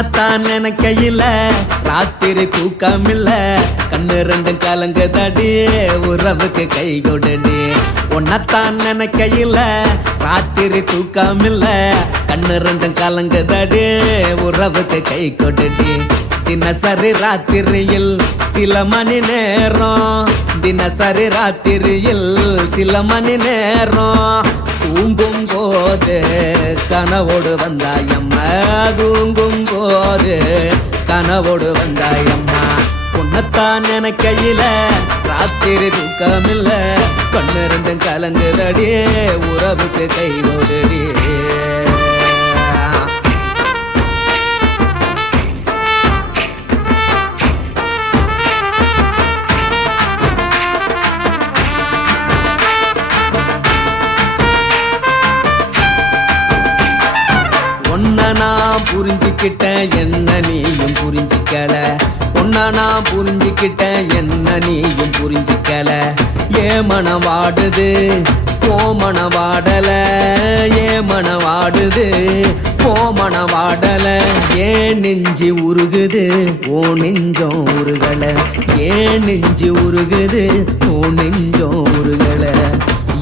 உன்னத்தான் நினைக்கையில ராத்திரி தூக்கமில்ல கண்ணு ரெண்டும் கலங்குதடி உறவுக்கு கை கொடுடி உன்னத்தான் நினைக்கையில ராத்திரி தூக்கமில்ல கண்ணு ரெண்டும் கலங்குதடி உறவுக்கு கை கொடுடி தினசரி ராத்திரியில் சில மணி நேரம் தினசரி ராத்திரியில் சில மணி நேரம் தூங்கும் போது கனவோடு வந்தாயம்மா தூங்கும் போது கனவோடு வந்தாயம்மா உன்னத்தான் நினைக்கையில ராத்திரி தூக்கமில்ல கண்ணு ரெண்டும் கலங்குதடி உறவுக்கு கை கொடுடி நான் புரிஞ்சுக்கிட்டேன் என்ன நீயும் புரிஞ்சிக்கல ஒன்னா நான் புரிஞ்சுக்கிட்டேன் என்ன நீயும் புரிஞ்சிக்கல ஏன் மனம் வாடுது போ மனம் வாடல ஏன் மனம் வாடுது போ மனம் வாடல ஏன் நெஞ்சு உருகுது ஓ நெஞ்சம் உருகல ஏன் நெஞ்சு உருகுது ஓ நெஞ்சம் உருகல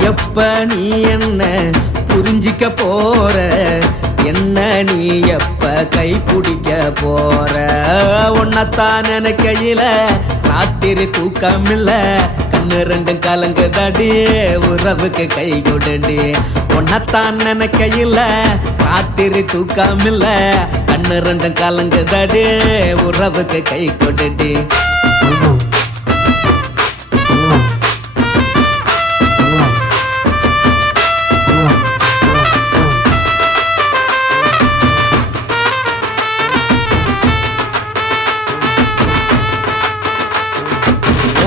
எப்ப நீ என்ன புரிஞ்சிக்க போற என்ன நீ எப்ப கை பிடிக்க போற உன்னத்தான் நினைக்கையில ராத்திரி தூக்கமில்ல கண்ணு ரெண்டும் கலங்குதடி உறவுக்கு கை கொடுடி உன்னத்தான் நினைக்கையில ராத்திரி தூக்கமில்ல கண்ணு ரெண்டும் கலங்குதடி உறவுக்கு கை கொடுடி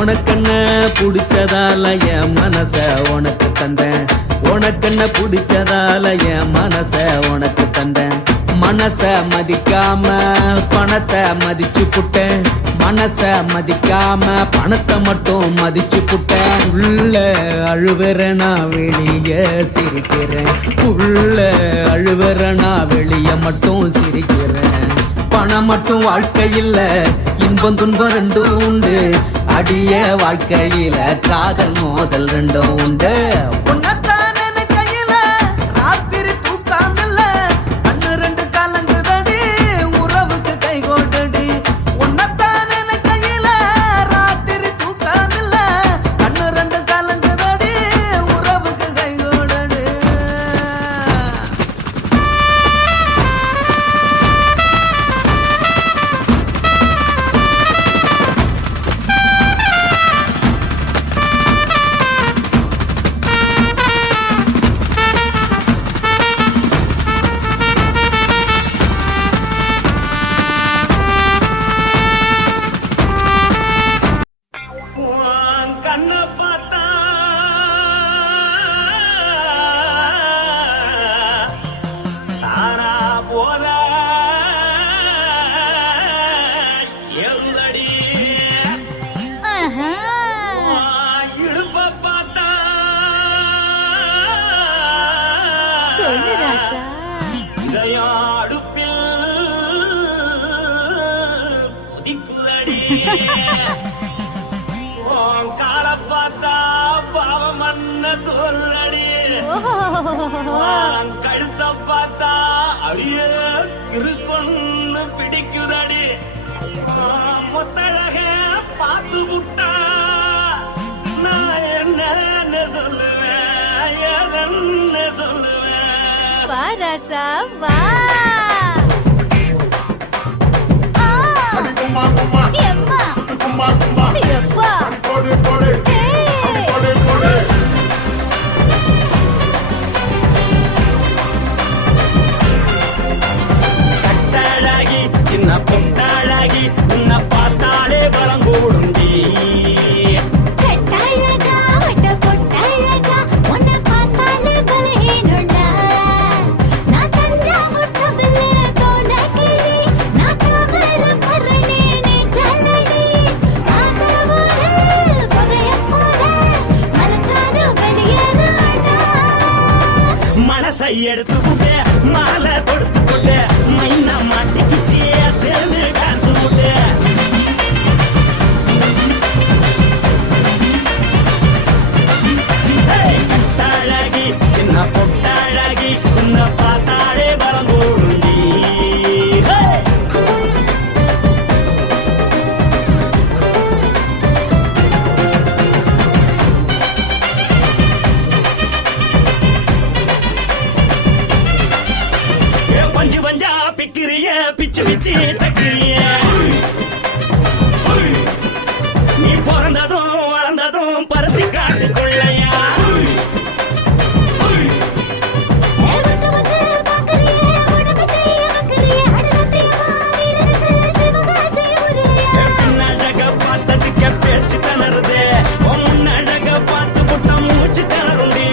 உனக்கென்ன பிடிச்சதால என் மனச உனக்கு தந்தேன் உனக்கென்ன பிடிச்சதால என் மனச உனக்கு தந்தேன் மனச மதிக்காம பணத்தை மதிச்சு புட்டேன் மனச மதிக்காம பணத்தை மட்டும் மதிச்சு புட்டேன் உள்ள அழுவுறனா வெளிய சிரிக்கிறேன் உள்ள அழுவுறனா வெளிய மட்டும் சிரிக்கிறேன் பணம் மட்டும் வாழ்க்கையில் இன்பம் துன்பம் ரெண்டும் உண்டு அடிய வாழ்க்கையில காதல் மோதல் ரெண்டும் உண்டு உன்னத்தான் நினைக்கையில ராத்திரி தூக்கமில்ல கண்ணு ரெண்டு கலங்குதடி உறவுக்கு கை கொடுடி உன்னத்தான் நினைக்கையில ராத்திரி தூக்கமில்ல கண்ணு ரெண்டு கலங்குதடி உறவுக்கு கை கொடுடி கால பார்த்தா பாவம் மண்ண தோல்றடி கழுத்த பார்த்தா அப்படியே இருக்குன்னு பிடிக்குதடி மொத்தழக பார்த்து விட்டா நான் என்ன சொல்லுவேன் ஏதன்னு சொல்லுவேன் வாராசா வா கட்டழகி சின்ன பொட்டழகி உன்னை பார்த்தாலே பலங்கூடும் எடுத்து புட்டே மாலை கொடுத்து புட்டே மைனா மாட்டிக்கிச்சியே சேர்ந்து டான்ஸ் போட்டு கட்டாழகி சின்ன பொட்டாழகி உன்னை பார்த்தாலே பலம் கூடுண்டி பஞ்சு பஞ்சா பிக்கிறிய பிச்சு பிச்சு தக்கிறிய நீ பிறந்ததும் வளர்ந்ததும் பருத்தி காட்டுக்குள்ளையா பின்னழக பார்த்ததுக்க பேச்சு தளருது முன்னழக பார்த்து புட்ட மூச்சு தளருண்டி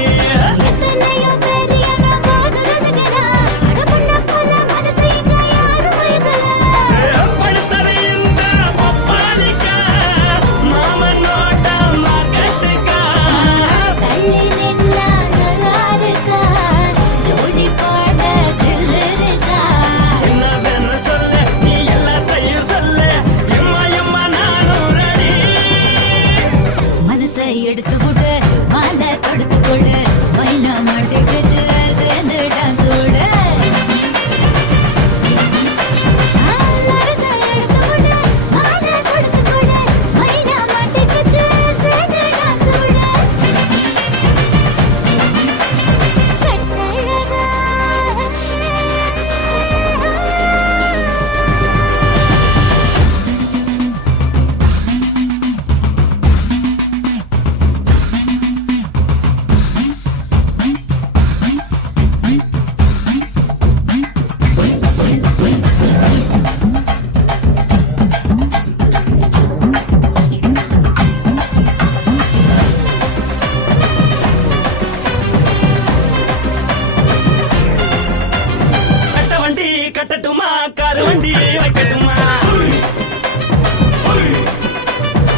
கட்டட்டுமா காரு வண்டி வைக்கட்டுமா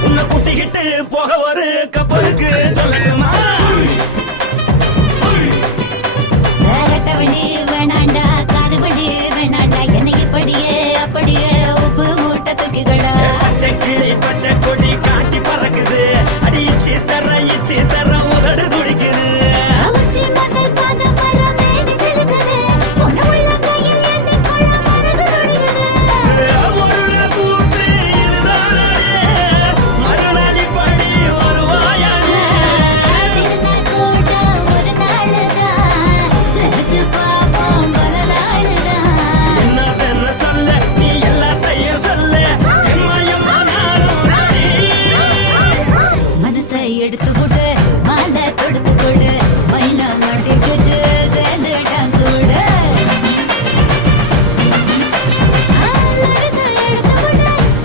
உன்னை குட்டிக்கிட்டு போக ஒரு கப்பலுக்கு சொல்லட்டுமா கட்டவண்டி வேணாண்டா காரு வண்டி வேணாண்டா எனக்கு படியே அப்படியே உப்பு மூட்டை தூக்கிக்கடா பச்சை கிளி பச்சை கொடி காட்டி பறக்குது அடி இச்சி தர உதடு துடிக்குது எடுத்து கொடு மாலை தொடுத்து கொடு மைனா மாட்டுக்கு சேர்ந்து டான்ஸ் போடு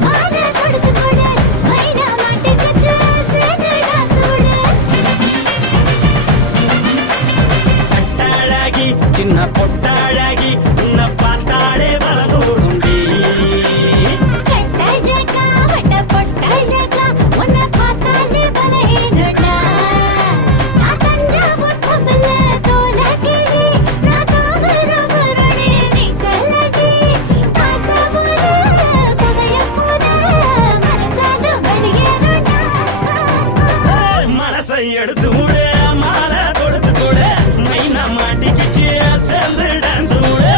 மாலை தொடுத்து கொடு மைனா மாட்டுக்கு சேர்ந்து டான்ஸ் போடு கட்டாழகி சின்ன பொட்டாழகி உன்னை பார்த்தாலே பலகூடுண்டி எடுத்து விடு மாலை கொடுத்து கொடு மைனா மாட்டிக்கிச்சு சேர்ந்து டான்ஸ் விடு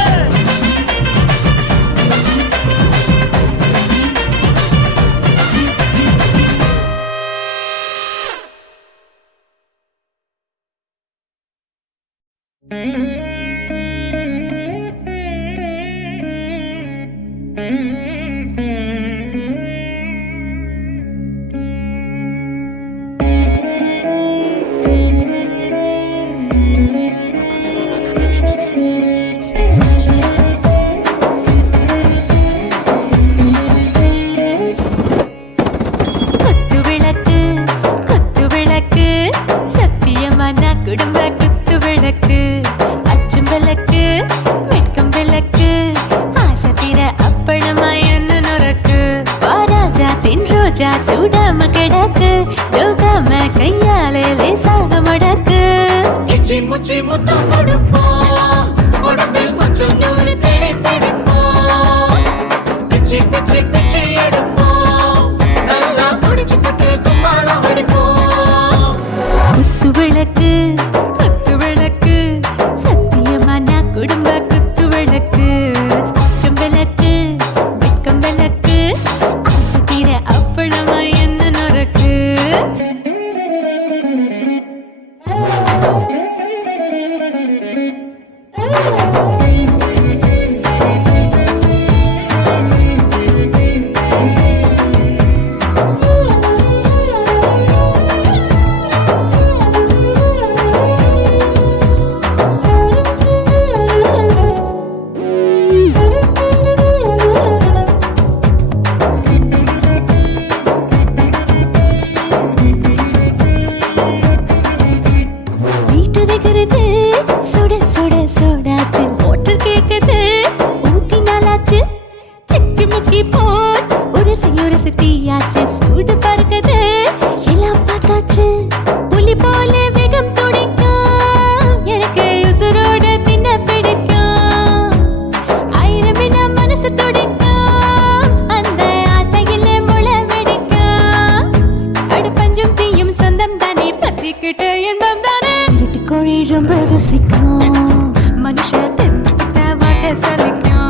ரோஜா சூடாம கிடக்கு யோகாம கையாலே லேசாக மடக்கு இச்சி முச்சி முத்தம் கொடுப்போம் உடம்பில் கொஞ்சம் நூறு தேடி பிடிப்போம் உருகுறது சுட சுட சூடாச்சு மோட்டர் கேக்குது ஊத்தி நாளாச்சு சிக்கி முக்கி போல் உரசி தீயாச்சு சூடு பறக்குது எல்லாம் பார்த்தாச்சு புலி போல வேகம் துடிக்கும் எனக்கு உசுரோட தின்ன பிடிக்கும் ஆயிரம் மனசு துடிக்கும் அந்த ஆசையில முளை வெடிக்கும் அடுப்பஞ்சும் தீயும் சொந்தம் தானே பத்திக்கிட்டு என்பம் தானே இருட்டு கோழி ரொம்ப ருசிக்கும் மனுஷ தெரிஞ்சுக்கிட்ட வாக்க சலிக்கும்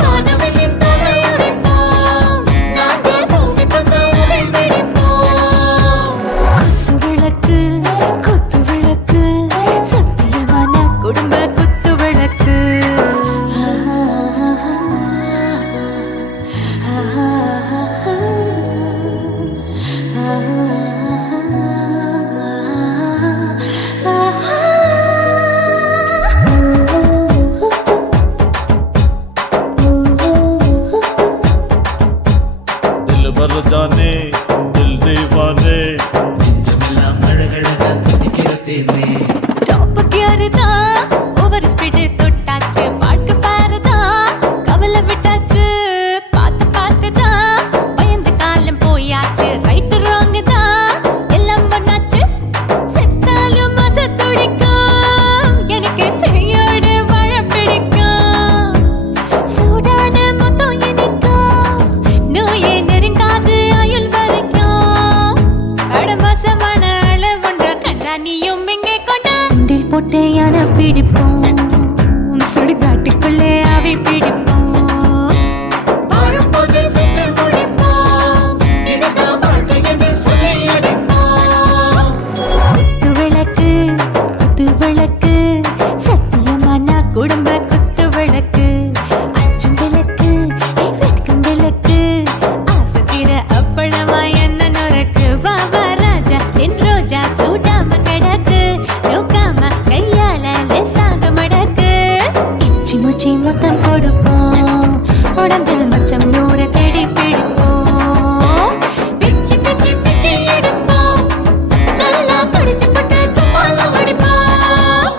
வானவெளியின் தலையுரைப்போம் நாங்கள் பூமி பந்த உதை வெடிப்போம் குத்து விளக்கு சத்தியமான குடும்ப குத்து விளக்கு दिल भर जाने दिल दीवाने நெஞ்சமெல்லாம் அழகழகா துடிக்கிறதேனே டாப் கியர் தான் ஓவர் ஸ்பீடு தொட்டாச்சு வாழ்க்கை பாரு தான் கவலை விட்டாச்சு பார்த்து தான் பயந்து காலம் போயாச்சு ரைட் ராங் தான் எல்லாம் பண்ணாச்சு செத்தாலும் மச துடிக்கும் எனக்கு பெரியோடு வாழ பிடிக்கும் சூடான மொத்தம் எனக்கும் நோயே நெருங்காது ஆயுள் வரைக்கும் கடமசமான அளவுண்ட கண்டானியும் இங்கே கொண்டா உண்டில் போட்டு யானை பிடிப்போம் சுடுகாட்டுக்குள்ளே அவை பிடிப்போம் வாழும்போது செத்து முடிப்போம் இதுதான் வாழ்க்கை என்று சொல்லி அடிப்போம் குத்து விளக்கு சத்தியமான குடும்ப குத்து விளக்கு அச்சும் விளக்கு வெட்கும் விளக்கு ஆசை தீர அப்பளமா என்ன நுறக்கு வா வா ராஜா என் ரோஜா சூடாம கிடக்கு நோக்காம கையால லேசாக மடக்கு இச்சி முச்சி மொத்தம் கொடுப்போம் உடம்பில் மச்சம் நூறு தேடி பிடிப்போம் பிச்சி பிச்சி பிச்சி எடுப்போம் நல்லா படிச்சு போட்டு தும்பால அடிப்போம்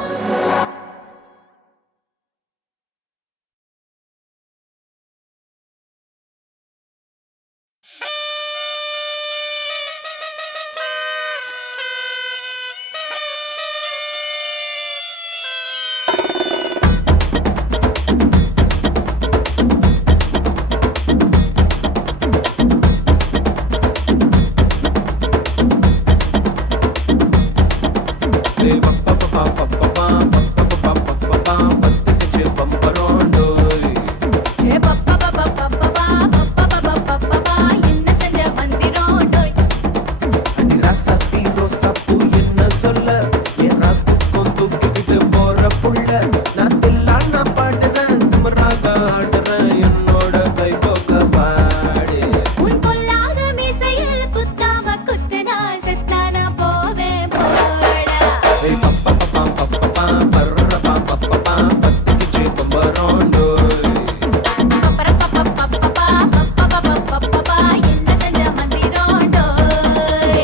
உன் பொல்லாத மீசையில் குத்தாம குத்துனா செத்தானா போவேன் போடா என்ன செஞ்ச மந்திரோண்டோய்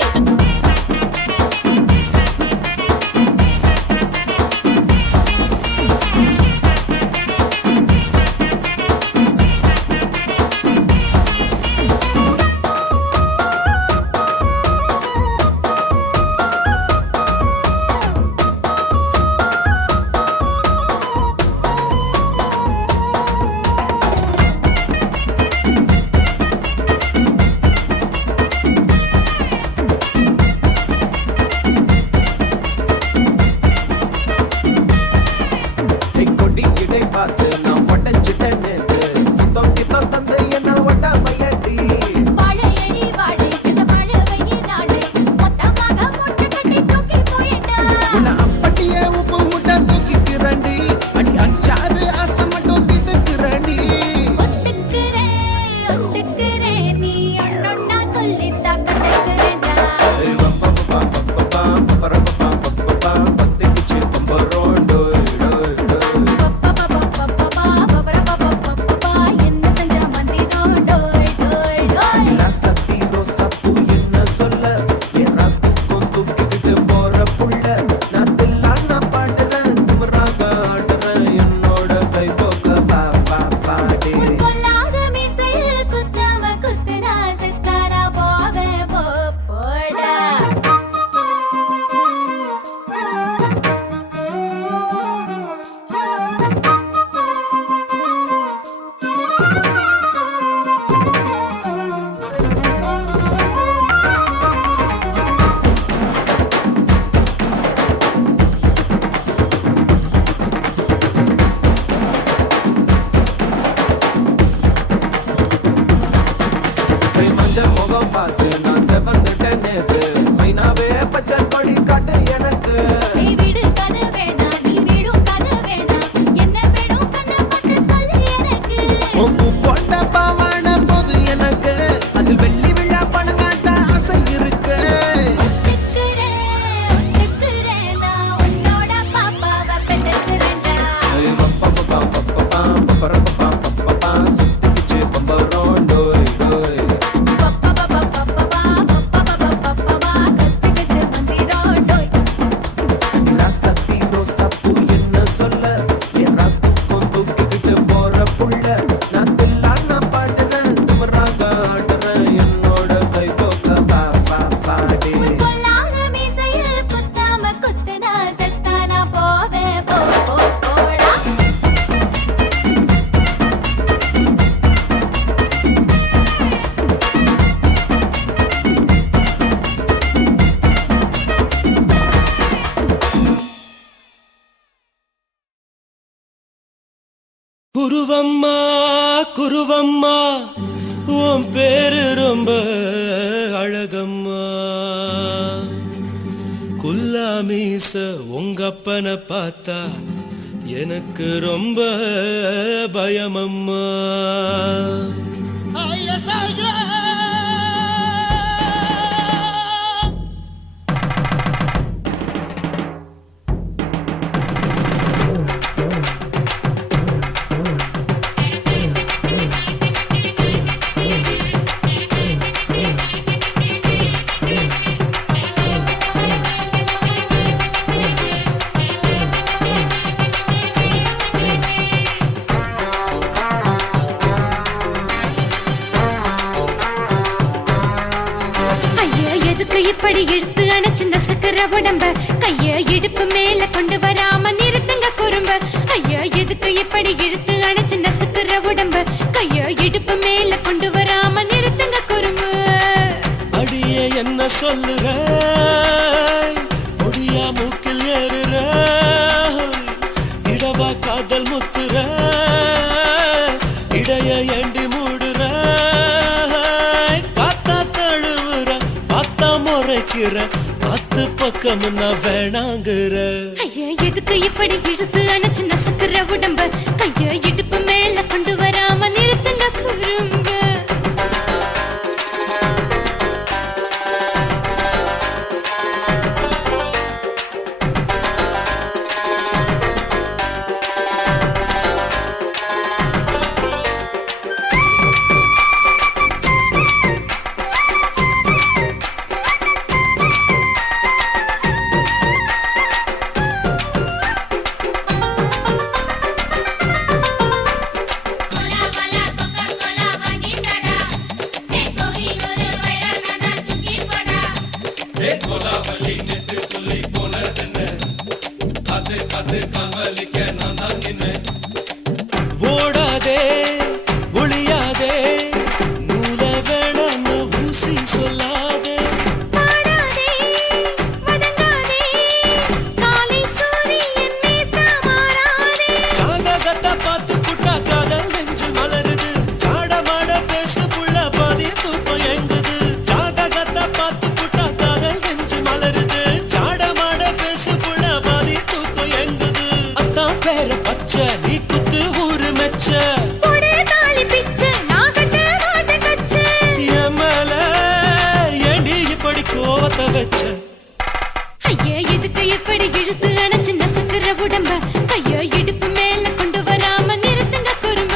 கொடி இடை பார்த்து நான் உடஞ்சிட்டேன் நேத்து கித்தம் தந்து என்ன ஒட்டாமையடி வாழையடி வாழை இந்த வாழவையே நாளை மொத்தமாக முட்டை கட்டி தூக்கி போயிட்டா உன்னை அப்படியே உப்பு முட்டை தூக்கிக்கிறண்டி அடி அஞ்சாறு ஆசை மட்டும் தீத்துக்கிறண்டி ஒத்துக்கிறேன் நீ ஒன்னொன்னா சொல்லித்தா கத்துக்கிறேன்டா பத்திக்குச்சு பம்பரோண்டோ என்ன செஞ்ச மந்திரோண்டோய் டோய் டோய் சத்தி ரோசா பூ என்ன சொல்ல ஏறாத்துக்கும் தூக்கிக்கிட்டு போற புள்ள நான் பாட்டு எனக்கு நீ விடு கதை வேணாம் நீ விடும் கதை வேணாம் என்ன வேணும் கண்ணை பார்த்து சொல்லு எனக்கு உப்பு போட்ட பாவாட போது எனக்கு அதில் வெள்ளி விழா பணம் காட்ட ஆசை இருக்கு ஒத்துக்கிறேன் நான் உன்னோட பாப்பாவை பெற்றுக்கிறேன்டா சுத்திச்சு பம்பரோம் டோய் டோய் கத்துக்கிச்சு மந்திரோடோய் ராசத்தி ரோசா பூ என்ன சொல்ல என் ராத்துக்கும் தூக்கிக்கிட்டு போற புள்ள நான் தில்லான பாடுறேன் திமிராக ஆடுறேன் என்னோட கை தோக்க வா வா பாடி பொல்லாத மீசையில் குத்தாம குத்துனா செத்தானா போவேன் போடா குருவம்மா குருவம்மா உன் பேரு ரொம்ப அழகம்மா குல்லாமீச உங்க அப்பனை பார்த்தா எனக்கு ரொம்ப பயமம்மா ஐயா எதுக்கு இப்படி இழுத்து அணைச்சு நசுக்கிற உடம்ப கைய இடுப்பு மேல கொண்டு வராம நிறுத்துங்க குறும்ப ஐயா எதுக்கு இப்படி இழுத்து அணைச்சு நசுக்கிற உடம்ப கைய இடுப்பு மேல கொண்டு வராம நிறுத்துங்க குறும்பு அடியே என்ன சொல்லுற முடியா மூக்கில் ஏறுற இடவா காதல் முத்துற இடைய ஏண்டி மூடுற காத்தா தழுவுற பார்த்தா முறைக்கிற பத்து பக்கம் நான் வேணாங்குற ஐயா எதுக்கு இப்படி இழுத்து அணைச்சு நசுக்கிற உடம்ப கைய இடுப்பு மேல கொண்டு வராம நிறுத்துங்க குறும்ப ஓடாதே ஒளியாதே நூல வேணான்னு ஊசி சொல்லாதே பாடாதே வதங்காதே காலை சூரியன் மீதா மாறாதே ஜாதகத்தை பார்த்து புட்டா காதல் நெஞ்சு மலருது சாடமாட பேசு புள்ள பாதி தூக்கம் எங்குது ஜாதகத்தை பார்த்து புட்டா காதல் நெஞ்சு மலருது சாடமாட பேசு புள்ள பாதி தூக்கம் எங்குது அத்தான் பேர பச்சை நீ குத்து ஊரு மெச்ச போடே தாலி பிச்சை நான் கட்ட மாட்ட கச்சை என் மேல ஏண்டி இப்படி கோவத்தை வச்ச ஐயா எதுக்கு இப்படி இழுத்து அணைச்சு நசுக்கிற உடம்ப கைய இடுப்பு மேல கொண்டு வராம நிறுத்துங்க குறும்ப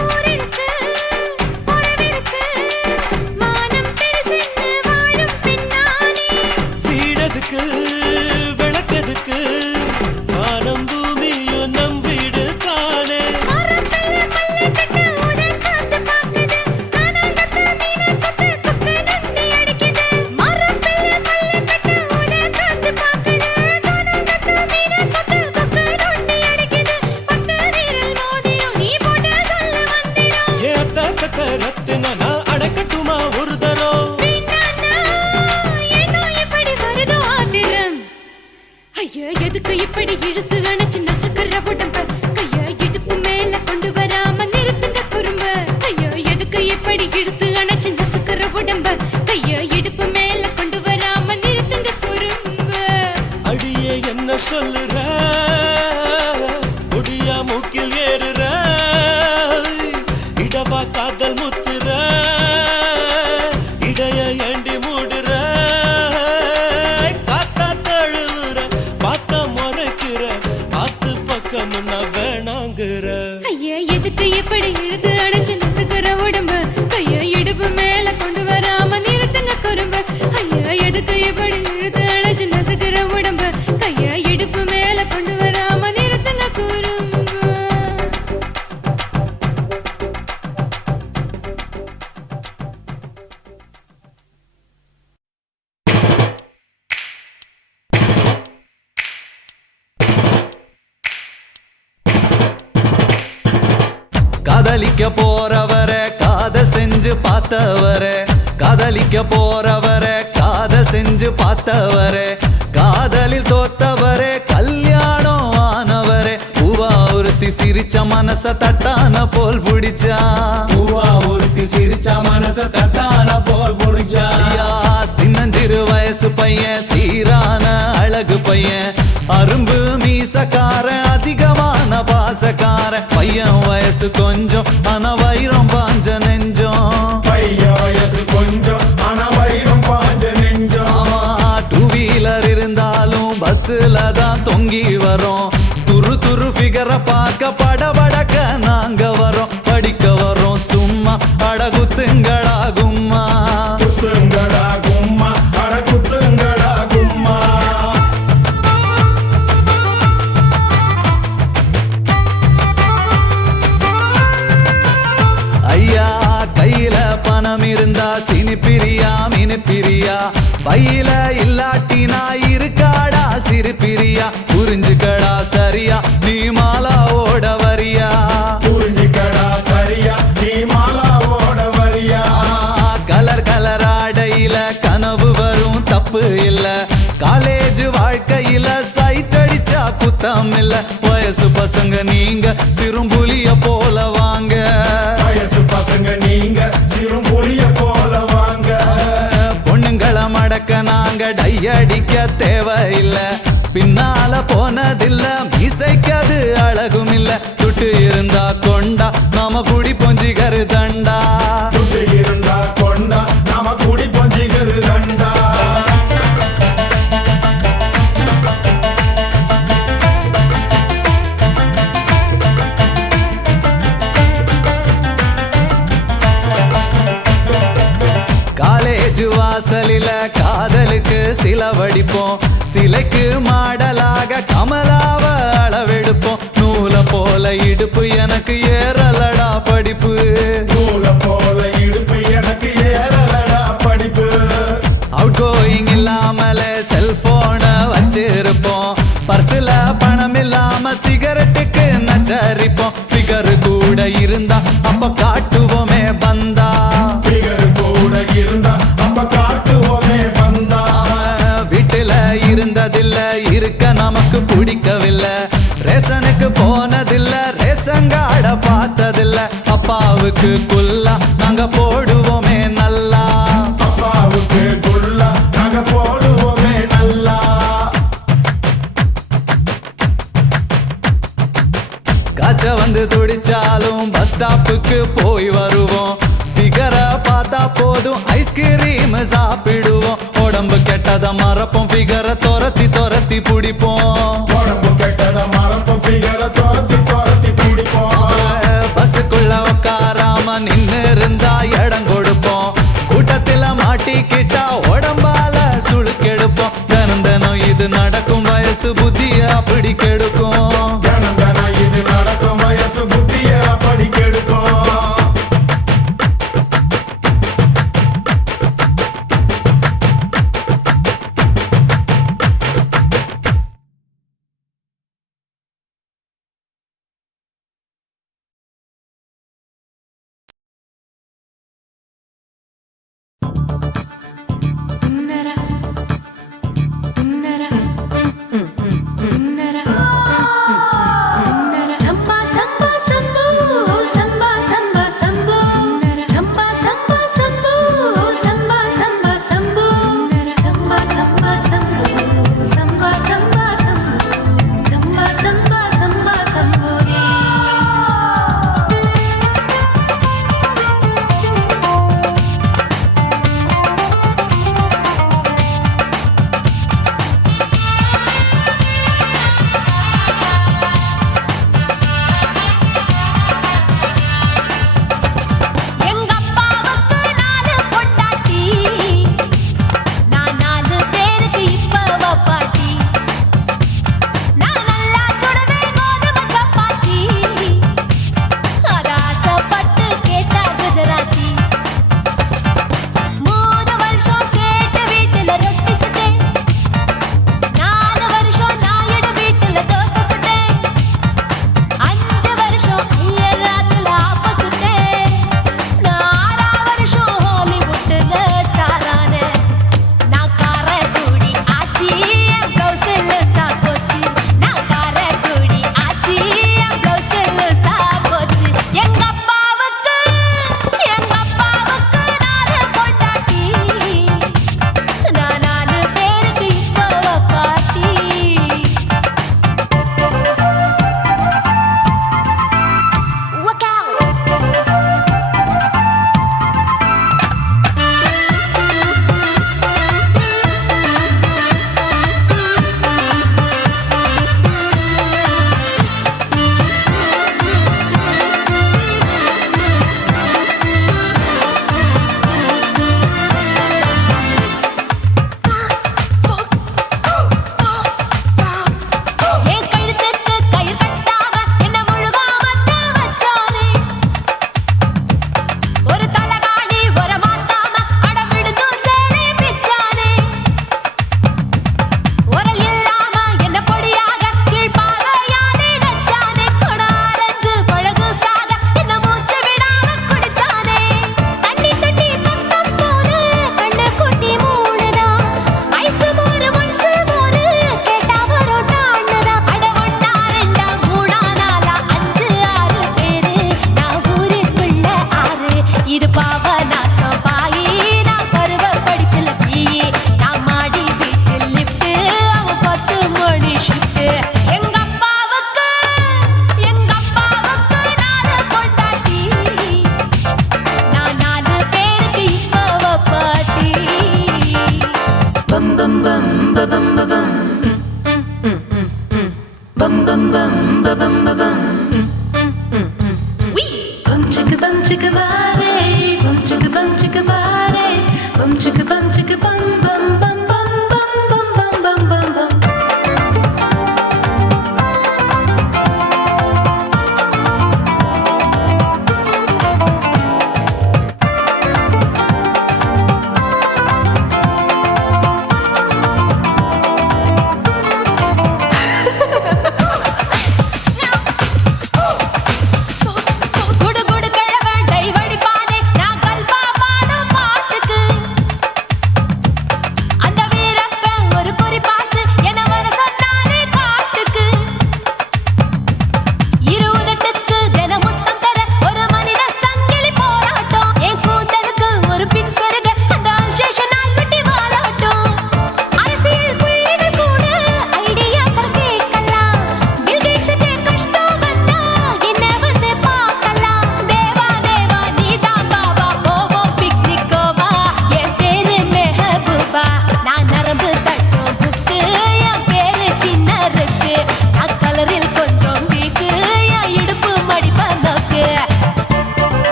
ஊரிருக்கு உறவிருக்கு மானம் பெருசென்று வாழும் பின்னானே வீடதுக்கு விளக்கதுக்கு வானம் பூமியும் நம் வீடு தானே மரத்துல மல்லு கட்ட உதன் காத்து பாக்குது கானாங்கத்து மீன உடம்ப கைய இடுப்பு மேல கொண்டு வராம நிறுத்துங்க குறும்ப. அடியே என்ன சொல்லுற, முடியா மூக்கில் ஏறுற, இடவா காதல் முத்துற, இடைய ஏண்டி மூடுற, காத்தா தழுவுற, பார்த்த முறைக்கிற, ஆத்து பக்கம் நான் வேணாங்குற. ஐயா எதுக்கு இப்படி இழுத்து அணைச்சு நசுக்கிற உடம்ப கைய இடுப்பு மேல கொண்டு வராம நிறுத்துங்க குறும்ப. ஐயா எதுக்கு இப்படி இழுத்து அணைச்சு நசுக்கிற உடம்ப கைய இடுப்பு மேல கொண்டு வராம நிறுத்துங்க குறும்ப. காதலிக்க போறவரை காதல் செஞ்சு பார்த்தவரே, காதலிக்க போறவரை காதல் செஞ்சு பார்த்தவரே, காதலில் தோத்தவரே கல்யாணம் ஆனவரே, பூவா ஒருத்தி சிரிச்ச மனச தட்டான போல் பிடிச்சா, பூவா ஒருத்தி சிரிச்ச மனச தட்டான போல் புடிச்சா. சின்னஞ்சிறு வயசு பையன் சீரான அழகு பையன், அரும்பு மீசக்கார அதிகமான பாசக்கார பையன், வயசு கொஞ்சம் ஆனா வைரம் பாஞ்ச நெஞ்சம், பையன் வயசு கொஞ்சம் ஆனா வைரம் பாஞ்ச நெஞ்சம். டூ வீலர் இருந்தாலும் பஸ்ல தான் தொங்கி வரோம், துரு துரு ஃபிகரை பார்க்க படபடக்க நாங்க வரோம், படிக்க வரோம் சும்மா அடகுத்துங்களா கும்மா, குத்துங்கடா கும்மா, அட குத்துங்கடா கும்மா. ஐயா கையில பணம் இருந்தா சினிப்பிரியா மினிப்பிரியா, பையில இல்லாட்டினா இருக்காடா சிரிப்பிரியா, புரிஞ்சுக்கடா சரியா நீ மாலா ஓட வரியா, புரிஞ்சுக்கடா சரியா நீ மாலா ஓட வரியா. கலர் கலர் ஆடையில கனவு வரும் தப்பு இல்ல, காலேஜ் வாழ்க்கையில சைட் அடிச்சா குத்தம் இல்ல, வயசு பசங்க நீங்க சிறும்புலிய போல வாங்க, வயசு பசங்க நீங்க சிறுபுலிய போல வாங்க. பொண்ணுங்களை மடக்க நாங்க டையடிக்க தேவையில்ல, பின்னால போனதில்ல மீசைக்கது அழகும் இல்ல, துட்டு இருந்தா கொண்டா நாம குடி பொஞ்சிகரு தண்டா, துட்டு இருந்தா கொண்டா நாம குடி பொஞ்சிகரு தண்டா. காலேஜ் வாசலில காதலுக்கு சிலவடிப்போம், சிலைக்கு மாடலாக கமலாவ அளவெடுப்போம், நூல போல இடுப்பு எனக்கு ஏறலடா படிப்பு, நூல போல இடுப்பு எனக்கு ஏறலடா படிப்பு. அவுட் கோயிங் இல்லாமல செல்போன வச்சிருப்போம், பர்சுல பணம் இல்லாம சிகரெட்டுக்கு நச்சரிப்போம், ஃபிகர் கூட இருந்தா அப்ப காட்டுவோமே பந்தா, பிகர் கூட இருந்தா அப்ப காட்டுவோமே பந்தா. வீட்டுல இருந்ததில்ல இருக்க நமக்கு பிடிக்கவில்லை, ரேஷனுக்கு போனதில்ல ரேஷங்காட பார்த்ததில்ல, அப்பாவுக்கு குல்லா நாங்க போடுவோமே நல்லா, அப்பாவுக்கு குல்லா நாங்க போடுவோமே நல்லா. காய்ச்ச வந்து துடிச்சாலும் பஸ் ஸ்டாப்புக்கு போய் வருவோம், ஃபிகரை பார்த்தா போதும் ஐஸ்கிரீம் சாப்பிடுவோம், உடம்பு கெட்டத மறப்போம் ஃபிகரை துரத்தி துரத்தி பிடிப்போம், உடம்பு கெட்டத மறப்போம் ஃபிகரை துரத்தி துரத்தி பிடிப்போம். பஸ்ஸுக்குள்ள உட்காராம நின்னு இருந்தா இடம் கொடுப்போம், கூட்டத்தில மாட்டிக்கிட்டா உடம்பால சுளுக்கெடுப்போம், தினம் தினம் இது நடக்கும் வயசு புத்திய அப்படி கெடுக்கும், தினம் தினம் இது நடக்கும் வயசு புத்திய அப்படி கெடுக்கும். சம்பா சம்பா சம்பா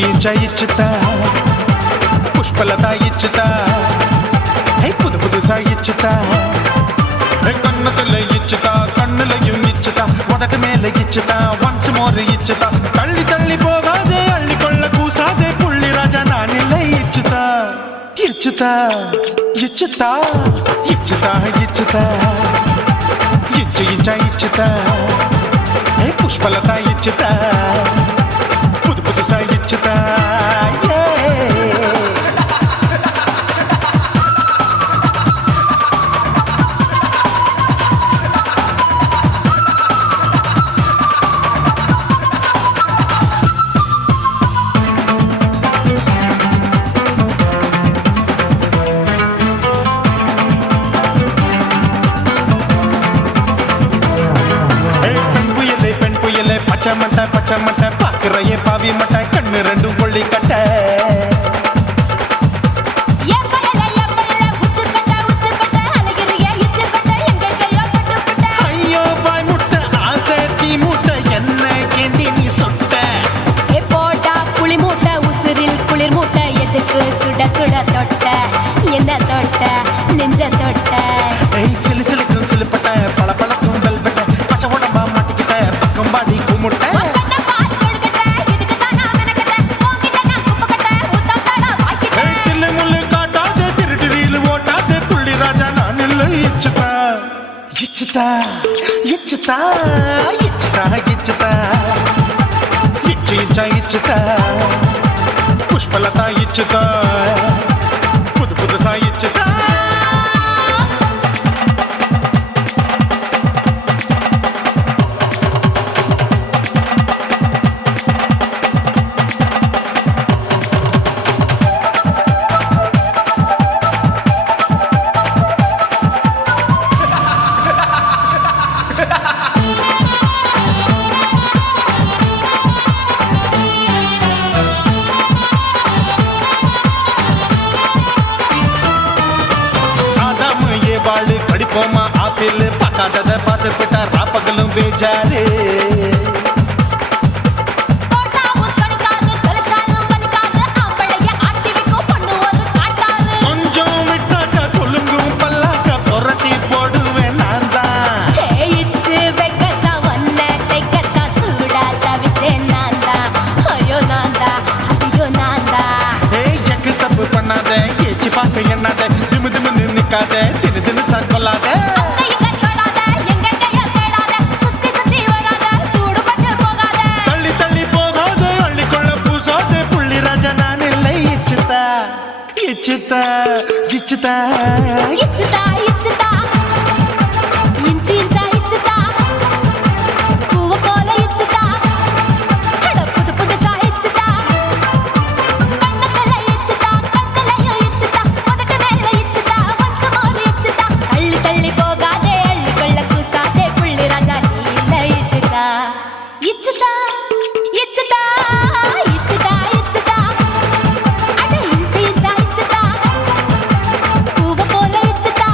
ಇಂಚ ಇಚ್ಚುತ್ತ ಪುಷ್ಪಲತಾ ಇಚ್ಚುತ್ತ ಹೇ புது புதுசா இச்சுத்தா கண்ணத்துல இச்சுத்தா கண்ணுலையும் இச்சுத்தா உதட்டு மேல இச்சுத்தா ஒன்ஸ் மோர் இச்சுத்தா தள்ளி தள்ளி போகாதே அள்ளி கொள்ள கூசாதே புள்ளி ராஜா நான் இல்லை இச்சுத்தா இச்சுத்தா இச்சுத்தா இச்சுத்தா இச்சுத்தா இச்சு இச்சா இச்சுத்தா ஹே புஷ்பலதா இச்சுத்தா புது புதுசா இச்சுத்தா பச்சை மட்டை பாக்குறையே பாவி மட்டை கண்ணு ரெண்டும் கொள்ளி கட்ட ஐயோ வாய் முட்டை ஆசை தீ மூட்டை என்ன கேண்டி நீ சொட்ட போட்டா புளி மூட்டை உசுரில் குளிர் மூட்டை எதுக்கு சுட சுட தொட்ட என்ன தொட்ட நெஞ்ச தொட்ட சிலு சிலுக்கும் சிலுப்பட்ட பல பழக்கும் வெல்வெட்ட பச்சை உடம்பா மாட்டிக்கிட்ட பக்கம் பாடி குமுட்ட இச்சுதா இச்சுதா இச்சுதா இச்சுதா இச்சு இச்சா இச்சுதா புஷ்பலதா இச்சுதா புது புதுசா இச்சுதா படிப்போமா ஆப்பிள் பார்க்காதத பார்த்து விட்டா ராப்பகலும் பேஜாரு கொஞ்சம் விட்டாக்க கொழுங்கும் பல்லாக்க புரட்டி போடுவேன் நான் தான் எக்கு தப்பு பண்ணாத ஏச்சி பார்க்க எண்ணாத திமு திமுன்னு நிக்காத தினு தினு கொள்ளாத தள்ளி தள்ளி போகாத அள்ளி கொள்ள பூசாத புள்ளி ராஜா நான் இல்லை இச்சுதா இச்சுதா இச்சுதா இச்சுதா இச்சுதா இஞ்சி இஞ்சா இச்சுதா பூவ போல இச்சுதா அட புது புதுசா இச்சுதா கண்ணத்துல இச்சுதா கண்ணலையும் இச்சுதா உதட்டு மேல இச்சுதா வம்சமோர் இச்சுதா தள்ளி தள்ளி போகாதே அள்ளி கொள்ள கூசாதே புள்ளி ராஜா நீ இல்ல இச்சுதா இச்சுதா இச்சுதா இச்சுதா இச்சுதா அட இஞ்சி இஞ்சா இச்சுதா பூவ போல இச்சுதா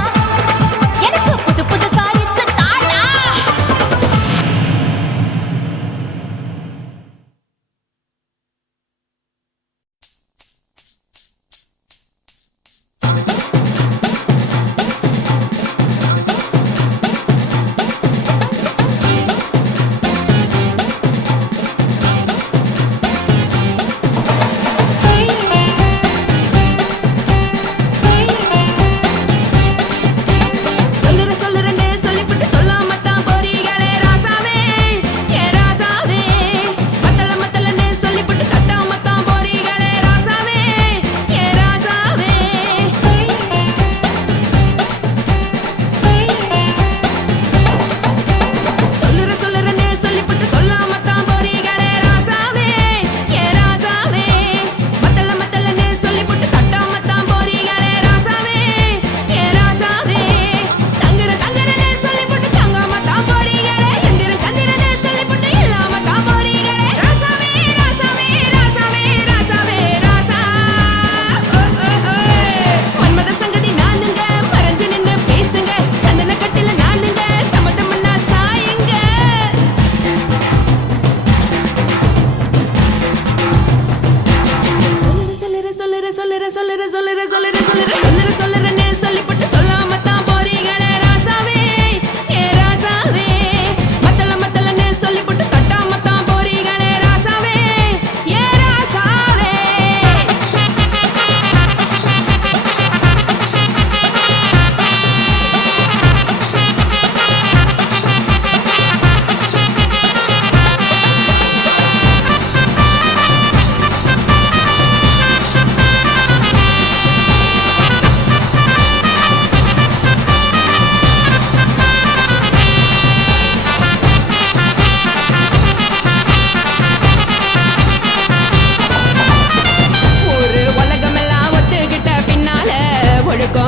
சொல்லுறேன்னு சொல்லிப்பட்டு சொல்லாம தான் போறீங்களே ராசாவே ஏ ராசாவே மத்தளன்னு சொல்லிப்பட்டு தட்டாம தான் போறீங்களே ராசாவே ஏ ராசாவே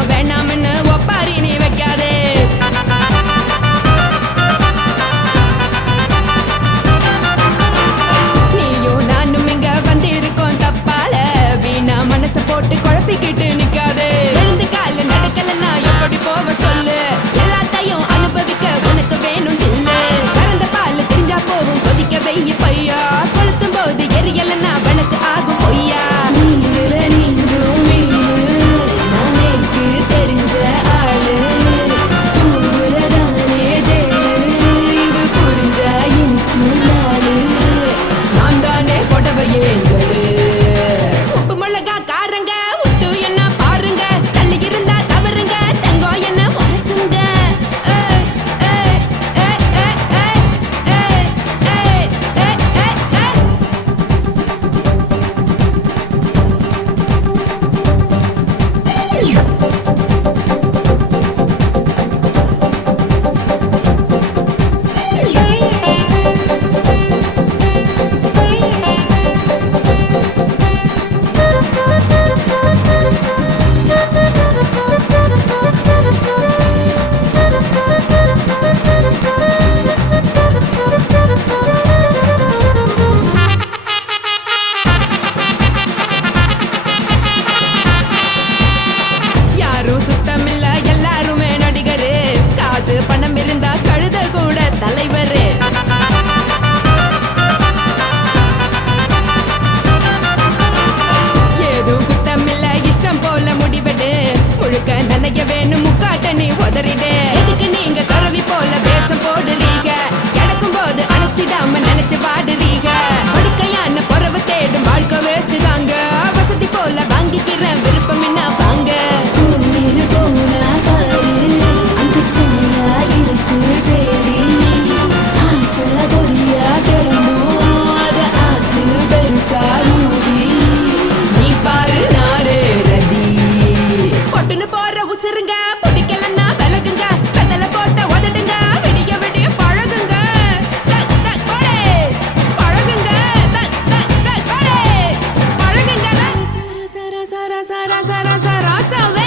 வேணாம்னு ஒப்பாரி நீ வைக்காதே நீயும் நானும் இங்க வந்து இருக்கோம் தப்பால வீணா மனச போட்டு குழப்பிக்கிட்டு நிக்காதே எழுந்து கால நடக்கலன்னா எப்படி போவ சொல்லு எல்லாத்தையும் அனுபவிக்க உனக்கு வேணும் இல்ல கறந்த பால் தெரிஞ்சா போகும் கொதிக்க வெய்ய பையா கொளுத்தும் போது எரியலன்னா வழக்கு ஆகும் பொய்யா உப்பு மிளகா காரங்க உத்து என்ன பாருங்க தள்ளி இருந்தா தவறுங்க தங்கம் என்ன வரசுங்க சுத்தமில்ல எல்லாருமே நடிகரு காசு பணம் இருந்தா கழுத கூட தலைவரு ஏதும் குத்தமில்ல இஷ்டம் போல முடிவெடு முழுக்க நனைய வேணும் முக்காட்ட நீ உதறிடு எதுக்கு நீங்க கருவி போல வேஷம் போடுறீங்க கிடக்கும் போது அணைச்சிடாம நினைச்சு வாடுறீங்க படுக்கையான பொறவை தேடும் வாழ்க்கை வேஸ்ட் தாங்க வசதி போல வாங்கிக்கிறேன் விருப்பம் என்ன வாங்க நீ பாரு நாரே ரதி பொட்டுன்னு போற உசுருங்க பிடிக்கலன்னா விலகுங்க கதல போட்ட உதடுங்க விடிய விடிய பழகுங்க பழகுங்க பழகுங்க ராசாவே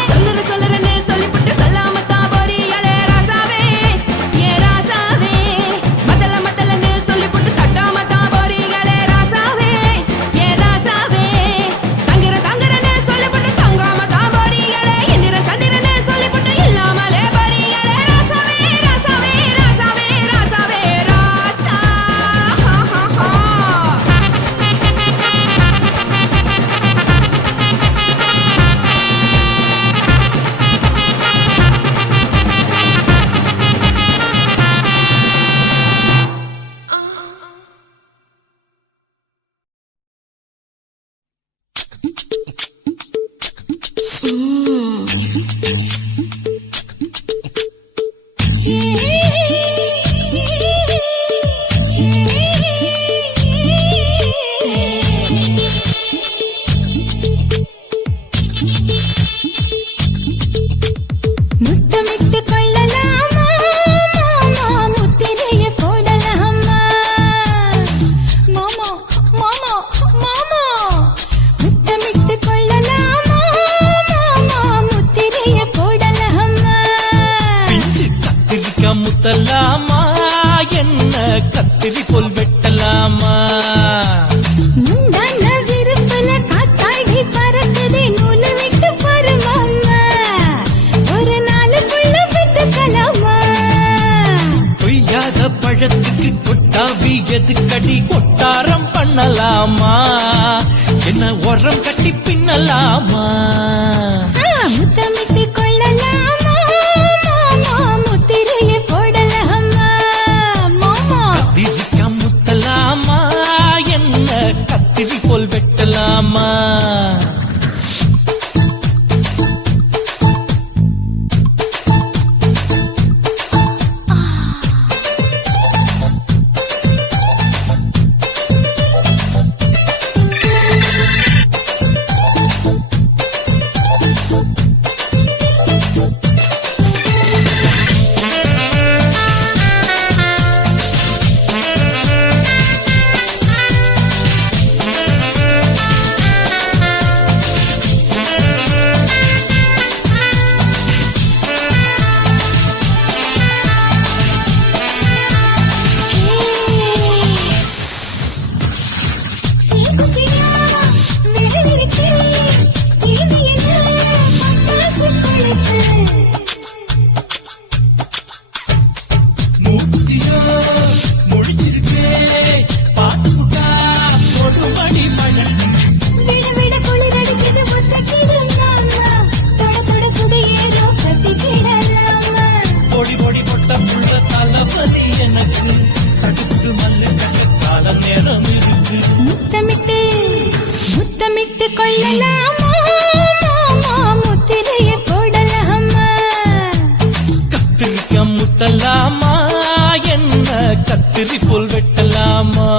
சொல்லுறேன்னு சொல்லிவிட்டு சொல்லாம தான் போறியாளே ராசாவே ஏ ராசாவே மத்தளன்னு சொல்லிவிட்டு தட்டாம தான் போறீங்களே ராசாவே ஏ ராசாவே தங்குறேன்னு சொல்லிவிட்டு தங்காம தான் போறீங்களே இந்திரன் சந்திரன்னு சொல்லிவிட்டு இல்லாமலே போறீங்களே ராசாவே ராசாவே ராசாவே ராசாவே ராசா முத்தமிட்டு கொள்ளலாமா மாமா முத்திரைய போடலாமா மாமா மாமா மாமா முத்தமிட்டு கொள்ளலாமா மாமா முத்திரைய போடலாமா பிஞ்சு கத்திரிக்கா முத்தலாமா என்ன கத்திரி போல் வெட்டலாமா முந்தான விருப்பல காத்தாடி பறக்குதே நூலு விட்டு பாரு மாமா ஒரு நாளுக்குள்ள விட்டுக்கலாமா கொய்யாத பழத்துக்கு கொட்டாவி எதுக்கடி கொட்டாரம் பண்ணலாமா என்ன உரம் கட்டி பின்னலாமா கொள்ளலாமா முத்தமிட்டு கொள்ளலாமா மாமா முத்திரையை போடலாமா மாமா கத்திரிக்கா முத்தலாமா என்ன கத்திரி போல் வெட்டலாமா முத்தமிட்டு கொள்ளலாமா மாமா முத்திரையை போடலாமா கத்திரிக்கா முத்தலாமா என்ன கத்திரி போல் வெட்டலாமா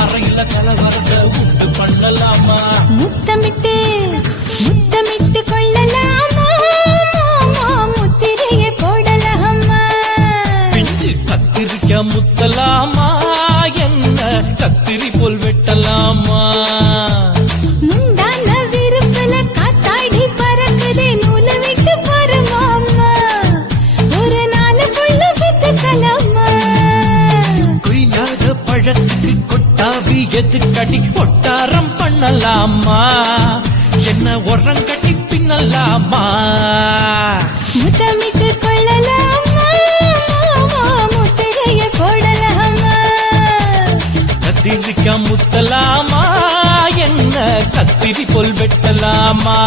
அறையில கலவரத்தை உண்டு பண்ணலாமா முத்தமிட்டு முத்தமிட்டு கொள்ளலாமா மாமா முத்திரையை போடலாமா பிஞ்சு கத்திரிக்கா முத்தலாமா என்ன கத்திரி போல் வெட்டலாமா முந்தான விருப்பல காத்தாடி பறக்குதே நூல விட்டு பாரு மாமா ஒரு நாளுக்குள்ள வித்துக்கலாமா கொய்யாத பழத்துக்கு கொட்டாவி எதுக்கடி ஒட்டாரம் பண்ணலாமா என்ன உரங்கட்டி பின்னலாமா முத்தமிட்டு கொள்ளலாமா மாமா முத்திரையை போடலாமா கத்திரிக்கா முத்தலாமா என்ன கத்திரி போல் வெட்டலாமா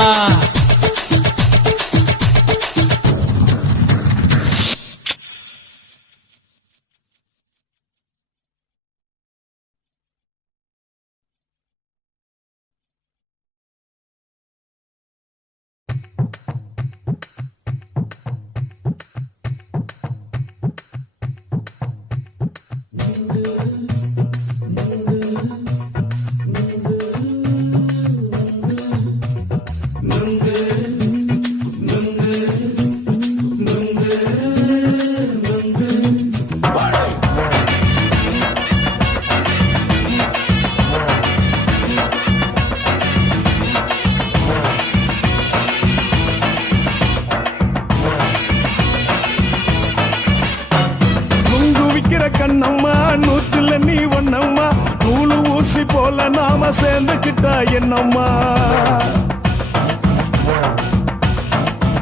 கண்ணம்மா நூத்துல நீ ஒன்னம்மா நூலு ஊசி போல நாம சேர்ந்துக்கிட்டா என்னம்மா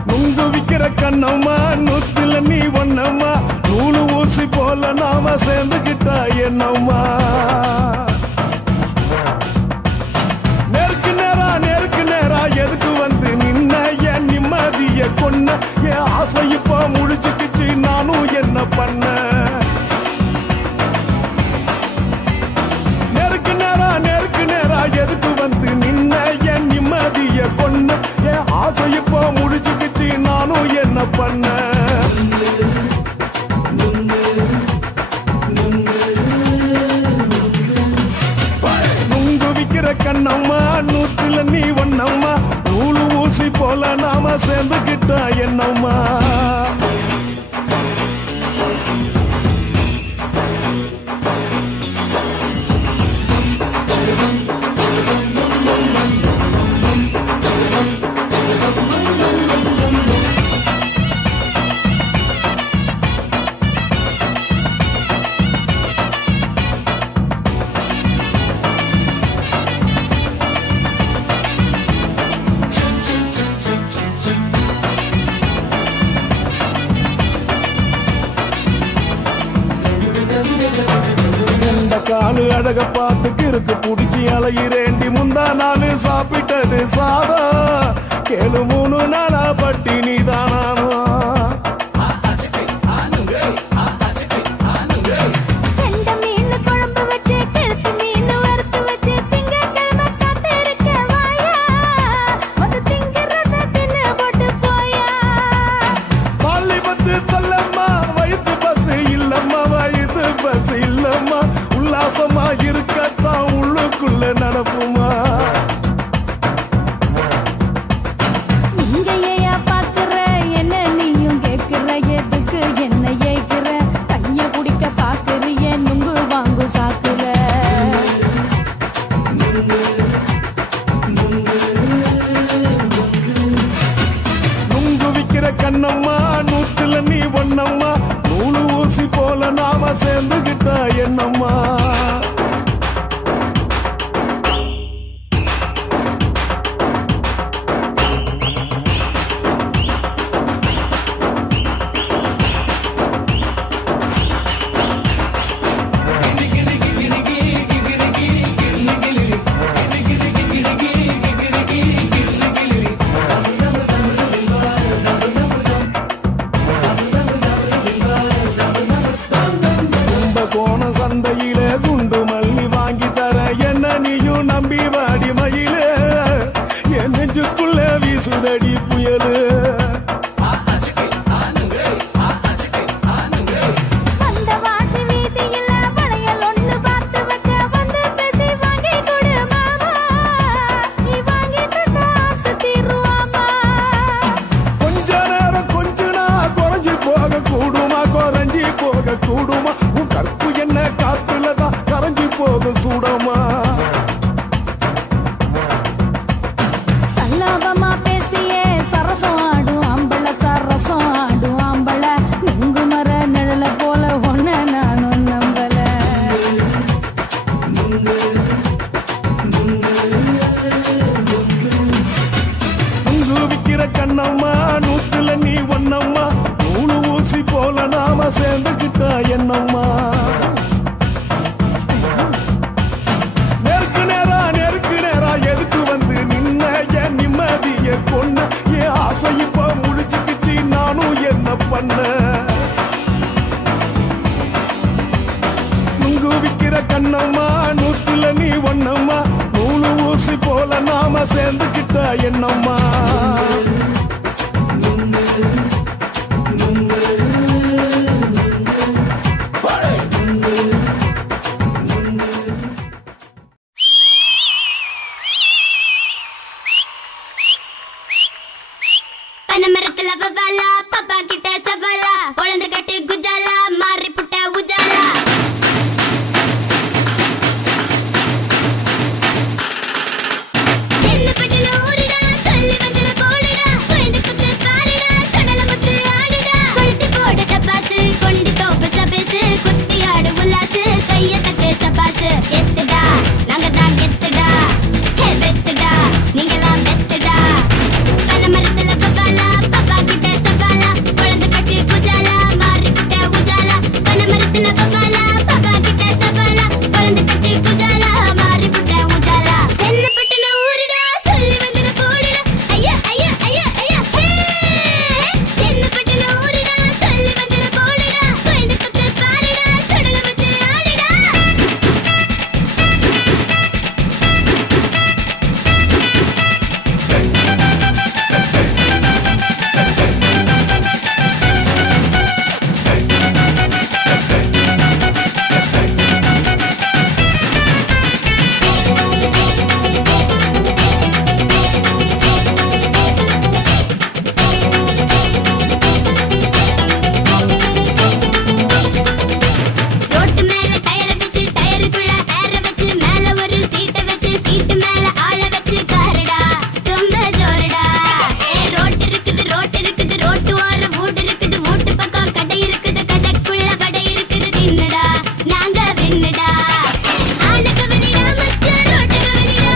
நுங்கு விக்கிற கண்ணம்மா நூத்துல நீ ஒன்னம்மா நூலு ஊசி போல நாம சேர்ந்துக்கிட்டா என்னம்மா நேருக்கு நேரா எதுக்கு வந்து நின்ன என் நிம்மதிய கொன்ன என் ஆசை இப்ப முழிச்சுக்கிச்சு நானும் என்ன பண்ண என்னம்மா காலு அழக பார்த்து கிறுக்கு புடிச்சி அலையிறேண்டி முந்தா நாலு சாப்பிட்டது சாதம் கேளு 3 நாளா பட்டினி தானானோ கெண்ட மீன் குழம்பு வச்சு கெளுத்து மீன் வறுத்து வச்சு திங்கக்கிழமை காத்திருக்க வாயா வந்து திங்கிறத தின்னு போட்டு போயா பள்ளி பத்து சொல்லம்மா வயசு பஸ் இல்லம்மா வயசு பஸ் இல்லம்மா உல்லாசமா இருக்கத்தான் உள்ளுக்குள்ள நடப்புமா இங்க ஏயா பாக்குற என்ன நீயும் கேக்குற எதுக்கு என்ன ஏக்குற கைய குடிக்க பாக்குறிய நுங்கு வாங்கு சாக்குற நுங்கு விக்கிற கண்ணம்மா நூத்துல நீ ஒண்ணம்மா நூலு ஊசி போல நாம சேர்ந்துகிட்டா என்னம்மா கோண சந்தையில குண்டு மல்லி வாங்கி தர என்ன நீயும் நம்பி வாடி மயில என் நெஞ்சுக்குள்ள வீசுதடி புயலு அந்த வாசி வீதியில வளையல் ஒண்ணு பார்த்து வச்ச வந்து பேசி வாங்கி கொடு மாமா நீ வாங்கி தந்தா ஆசை தீருவாமா கொஞ்ச நேரம் கொஞ்ச நான் குறைஞ்சி போக கூடுமா குறைஞ்சி போக கூடுமா உன் கற்பு என்ன காத்துலதான் கரைஞ்சி போக சூடமா சல்லாபமா பேசியே சரசம் ஆடும் ஆம்பள சரசம் ஆடும் ஆம்பள நுங்கு மர நிழல போல ஒன்ன நானும் நம்பல நுங்கு விக்கிற கண்ணம்மா நூத்துல நீ ஒண்ணம்மா நூலு ஊசி போல நாம சேர்ந்துகிட்டா என்னம்மா நெருக்கு நேரா எதுக்கு வந்து நின்ன என் நிம்மதிய கொன்ன என் ஆசை இப்ப முடிச்சுக்கிச்சு நானும் என்ன பண்ண நுங்கு விக்கிற கண்ணம்மா நூத்துல நீ ஒண்ணம்மா நூலு ஊசி போல நாம சேர்ந்துகிட்டா என்னம்மா பனமரத்துல வவாலா பாப்பா கிட்ட சவாலா குழந்தை கட்டி குஜாலா மாறி புட்ட உஜாலா என்ன பட்டன ஊருடா சொல்லி வந்தன போடுடா குழந்தை குத்து பாருடா சடல முத்து ஆடுடா கொளுத்தி போட டப்பாசு கொண்டி தோப்பு சபேசு குத்தி ஆடு உல்லாசு கைய தட்டு சபாசு எத்துடா நாங்க தான் கெத்துடா ஹே வெத்துடா நீங்களாம் வெத்துடா பனமரத்துல வவாலா பாப்பா கிட்ட சவாலா குழந்தை கட்டி குஜாலா மாறி புட்ட உஜாலா பனமரத்துல வவாலா பாப்பா கிட்ட சவாலா குழந்தை கட்டி குஜாலா மாறி புட்ட உஜாலா என்ன பட்டன ஊருடா சொல்லி வந்தன போடுடா ஐயா ஐயா ஐயா ஐயா ஹே என்ன பட்டன ஊருடா சொல்லி வந்தன போடுடா குழந்தை குத்து பாருடா சடல முத்து ஆடுடா என்னடா ஆன கவனிடா மச்சா ரோட்ட கவனிடா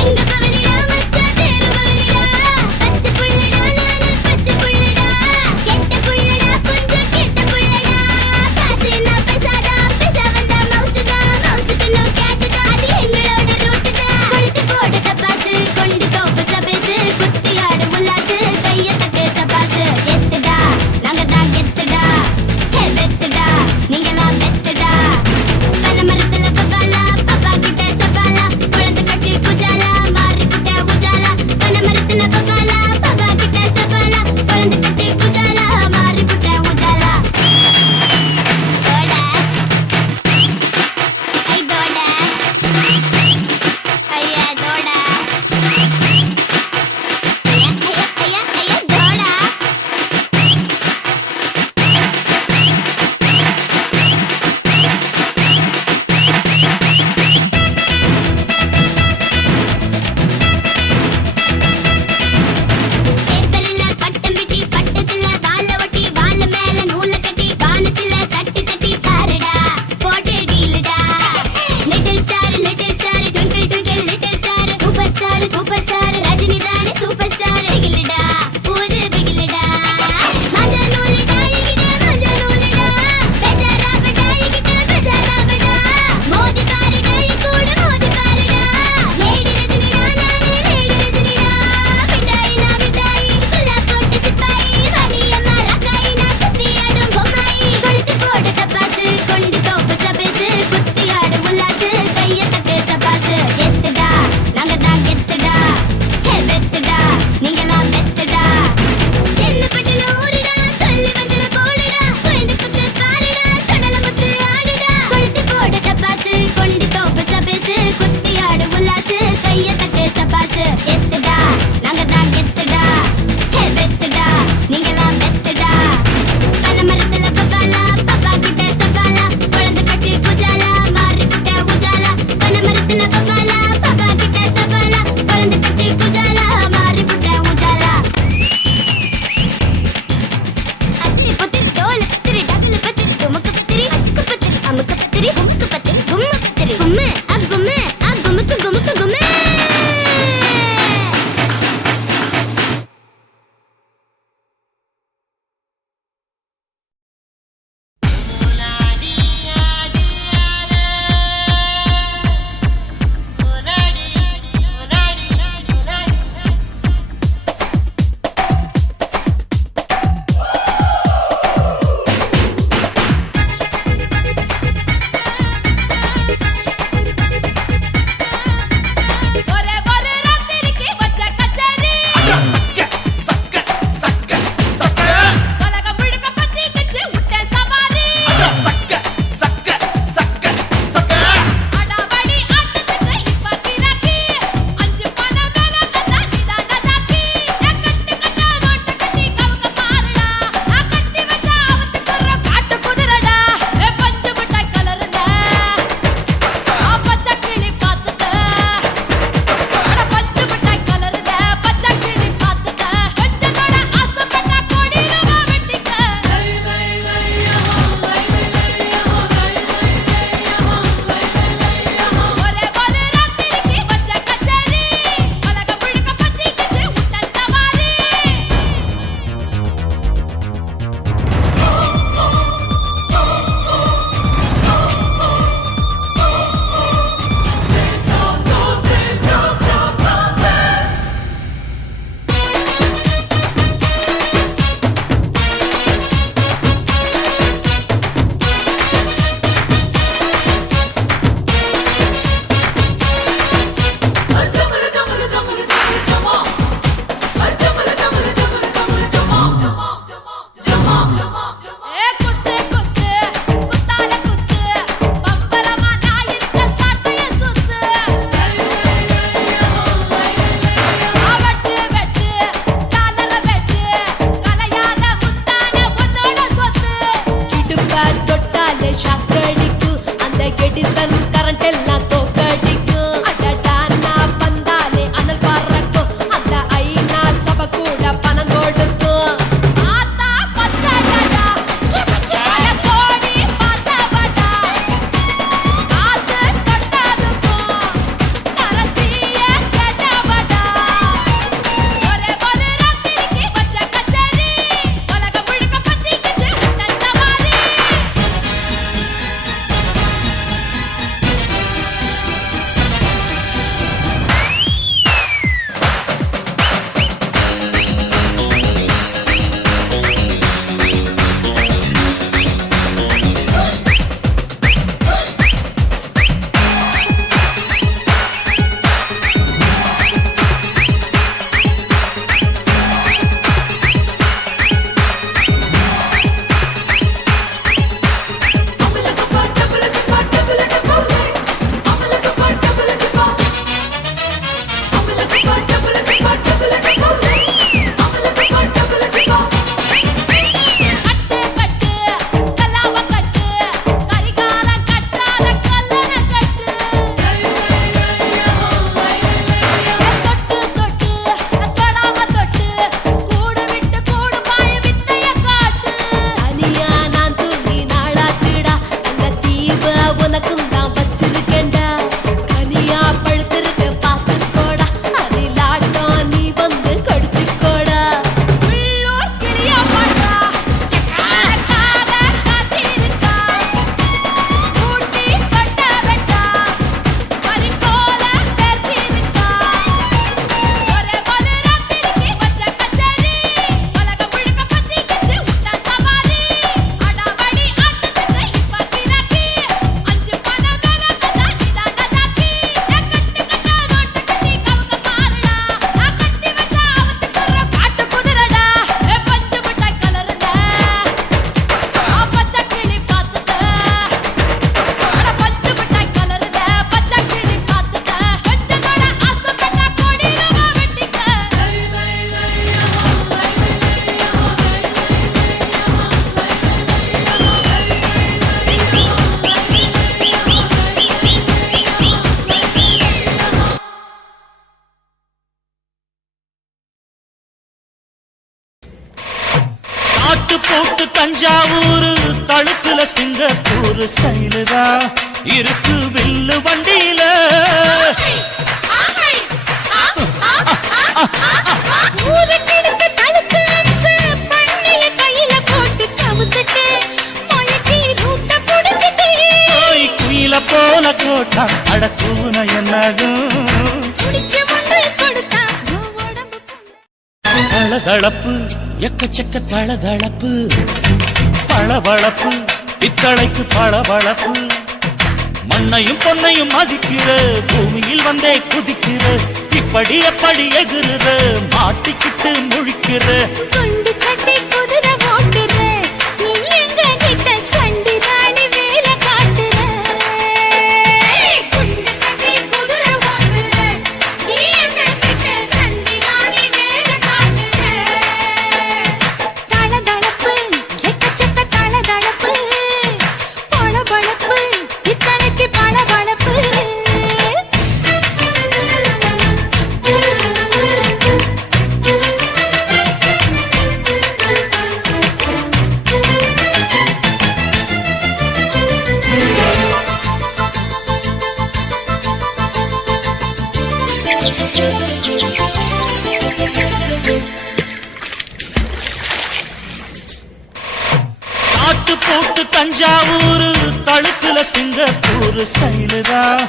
எங்க கவனிடா மச்சா தேரு கவனிடா பச்சை புள்ளடா நானு பச்சை புள்ளடா கெட்ட புள்ளடா கொஞ்சம் கெட்ட புள்ளடா காசு நான் பேசாதா பேச வந்தா மவுசுதா மவுசுக்கு நோ கேட்டுதா அது எங்களோட ரூட்டுதா கொளுத்தி போட டப்பாசு கொண்டு தோப்பு சபேசு குத்தி ஆடு உல்லாசு கைய தட்டு சபாசு எத்துடா நாங்க தான் கெத்துடா ஹே வெத்துடா நீங்களாம் வெத்துடா பல மரத்துல பபாலா பபா கிட்ட சபாலா குழந்தை கட்டி குஜாலா மாறி புட்ட உஜாலா பல மரத்துல பபாலா பபா கிட்ட சபாலா குழந்தை கட்டி குஜாலா மாறி புட்ட உஜாலா தோடா ஐ தோடா ஐயா தோடா ஐயா தோடா பேப்பர்ல பட்டம் வெட்டி பட்டத்துல வாழ ஒட்டி வாழ மேல நூல கட்டி வானத்துல தட்டி தட்டி பாருடா போட்டு டீலுடா little star twinkle twinkle little star super star Rajini தானே சூப்பர் ஸ்டார் பிகிலுடா ஊது பிகிலுடா மஞ்ச நூலுடா என்கிட்ட மஞ்ச நூலுடா பெஜாராபடா என்கிட்ட பெஜாராபடா மோதி பாருடா என் கூட மோதி பாருடா லேடி ரஜினிடா நானே லேடி ரஜினிடா மிட்டாய் நான் மிட்டாய் குல்லா போட்டு சிப்பாயி வடியம்மா ரக்காய் நான் குத்தி ஆடும் பொம்மாயி கொளுத்தி போட டப்பாசு கொண்டு தோப்பு சபேசு குத்தி ஆடும் உல்லாசு கைய தட்டு சபாசு எத்துடா நாங்க தான் கெத்துடா ஹே வெத்துடா நீங்களாம் வெத்துடா என்ன பட்டுன ஊருடா சொல்லி வந்தன போடுடா குயந்து குத்து பாருடா கடல முத்து ஆடுடா கொளுத்தி போட டப்பாசு கொண்டு தோப்பு சபேசு குத்தி ஆடு உல்லாசு கைய தட்டு சபாசு எத்துடா நாங்க தான் கெத்துடா ஹே வெத்துடா நீங்களாம் வெத்துடா பல மரத்துல பபாலா பபா கிட்ட சபாலா குழந்தை கட்டி குஜாலா மாறி புட்ட உஜாலா பல மரத்துல பபாலா பபா கிட்ட சபாலா குழந்தை கட்டி குஜாலா மாறி புட்ட உஜாலா அத்திரி புத்திரி தோல பத்திரி டக்குல பத்திரி துமக்கு பத்திரி அச்சுக்கு பத்திரி அமுக்கு பத்திரி குமுக்கு பத்திரி கும்ம பத்திரி கும்மு கும்மு குமுக்கு குமுக்கு கும்மு தழுக்குல சிங்கப்பூர் ஸ்டைலு தான் இருக்கு வில்லு வண்டியில. குயில போல கோட்டா அடக்கூன என்னாகும் தளதளப்பு எக்கச்சக்க தளதளப்பு பளபளப்பு பித்தளைக்கு பளபளப்பு மண்ணையும் பொன்னையும் மதிக்கிற பூமியில் வந்தே குதிக்கிற இப்படி எப்படி எகுற மாட்டிக்கிட்டு முழிக்கிற குண்டு கட்டி குதிரை ஓட்டுற நீ எங்க கிட்ட சண்டி ராணி வேலை காட்டுற குண்டு கட்டி குதிரை ஓட்டுற நீ எங்க கிட்ட சண்டி ராணி வேலை காட்டுற தளதளப்பு எக்கச்சக்க தளதளப்பு பளபளப்பு இத்தனைக்கு பளபளப்பு நாட்டு போட்டு தஞ்சாவூர் தழுக்குல சிங்கப்பூர் ஸ்டைலு தான்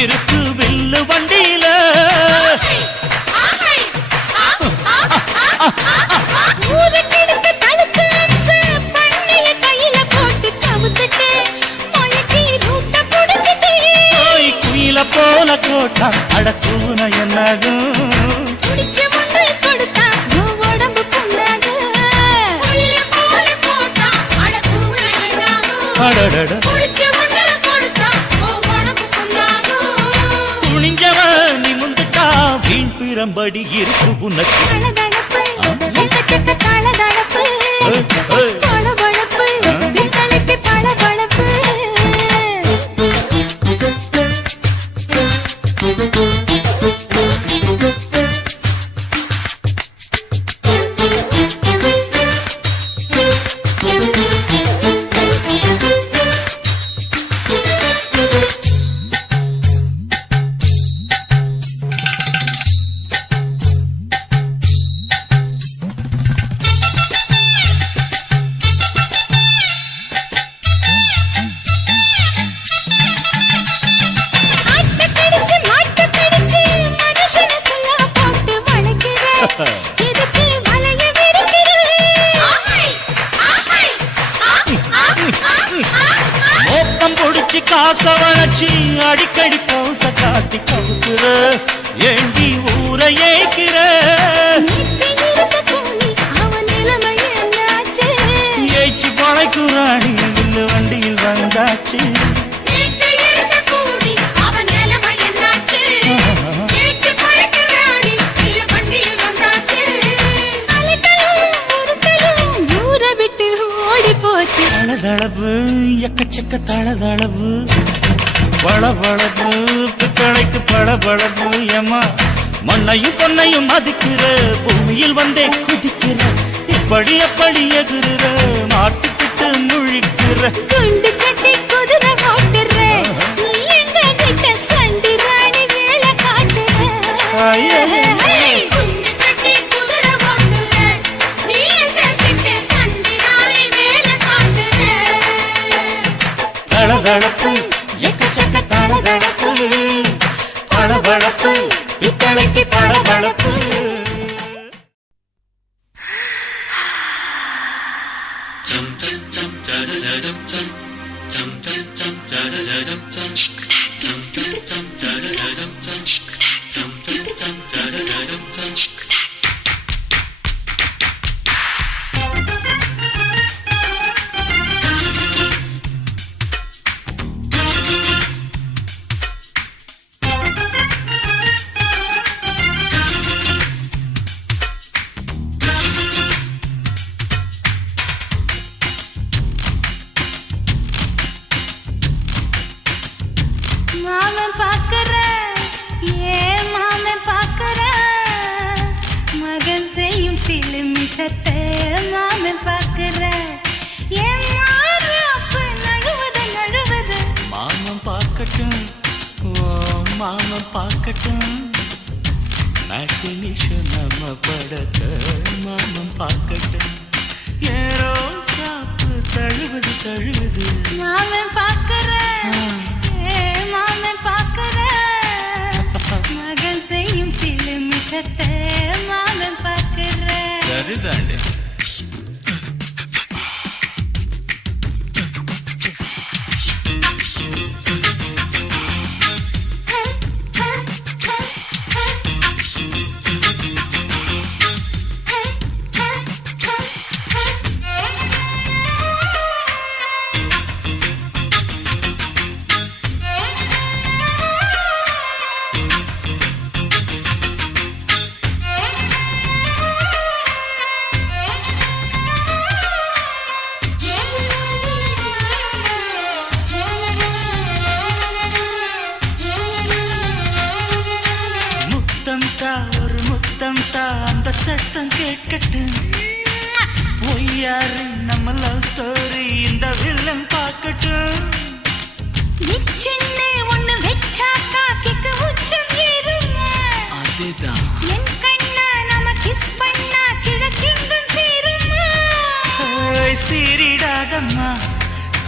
இருக்கு வில்லு வண்டியில. ஊருக்கெடுத்து தடுத்து அம்சு பண்ணைய கையில போட்டு கவுத்துட்டு மயக்கி ரூட்ட புடிச்சிட்டு குயில போல கோட்டா அடக்கூன என்னாகும் புடிச்ச ஒன்று கொடுத்தா உன் உடம்பு புண்ணாகு குயில போல போட்டா அடக்கூன என்னாகும் அடடட புடிச்ச ஒன்று கொடுத்தா உன் உடம்பு புண்ணாகு துணிஞ்சவ நிமுந்துட்டா வீண் பிறம்படி இருக்கு உனக்கு. தளதளப்பு எக்கச்சக்க தளதளப்பு பளபளப்பு பித்தளைக்கு பளபளப்பு ஆட்டக்கடிச்சு மாட்டக்கடிச்சு மனுஷனுக்குள்ள போட்டு வளைக்கிற இதுக்கு வளைய விரிக்கிற மோப்பம் பொடிச்சு காச வளைச்சு அடிக்கடி பௌச காட்டி கவுக்குற ஏண்டி ஊரை ஏய்க்கிற நீத்தி இருக்க கூலி அவன் நிலைமை என்னாச்சு ஏய்ச்சி பழைக்குறாணி வில்லு வண்டியில் வந்தாச்சு. நீத்தி இருக்க கூலி அவன் நிலைமை என்னாச்சு ஏச்சு பறக்கிறாடி இல்ல வண்டியில் வந்தாச்சு அலட்டலும் உருட்டலும் ஊரை விட்டு ஓடி போச்சு தளதளவு எக்கச்சக்க தளதளவு பளபளப்பு பித்தளைக்கு பளபளப்பு ஏமா மண்ணையும் பொன்னையும் மதிக்கிற பூமியில் வந்தே குதிக்கிற இப்படி எப்படி எகுற மாட்டுக்கிட்டு முழிக்கிற குண்டு கட்டி குதிரை ஓட்டுற நீ எங்க கிட்ட சண்டி ராணி வேலை காட்டுற ஐயே. குண்டு கட்டி குதிரை ஓட்டுற நீ எங்க கிட்ட சண்டி ராணி வேலை காட்டுற தளதளப்பு எக்கச்சக்க தளதளப்பு பளபளப்பு பித்தளைக்கு பளபளப்பு. மாமன் பாக்குற ஏன் மாமன் பாக்குற மகன் செய்யும் சிலு மிஷத்தை மாமன் பாக்குற ஏன் மாறாப்பு பார்க்கட்டும் ஓ மாமன் பார்க்கட்டும் மேட்டினிஷு நம்ம படத்தை மாமன் பார்க்கட்டும் ஏரோ சாப்பு தழுவுது தழுவுது மாமன் பார்க்கிறேன் மாமன் பார்க்கிறேன் மகன் செய்யும் சில மிஷத்தை மாமன் பார்க்கிறேன் சரிதாண்டி ஒரு முத்தம் தா அந்த சத்தம் கேட்கட்டும் ஒய்யாரு நம்ம லவ் ஸ்டோரி இந்த வில்லன் பார்க்கட்டும் நிச்சயமே ஒண்ணு வெச்சா காக்கிக்கு உச்சம் ஏறுமா அதுதான் என் கண்ணா நாம கிஸ் பண்ணா கிழச்சிங்கம் சேருமா சீரிடாதம்மா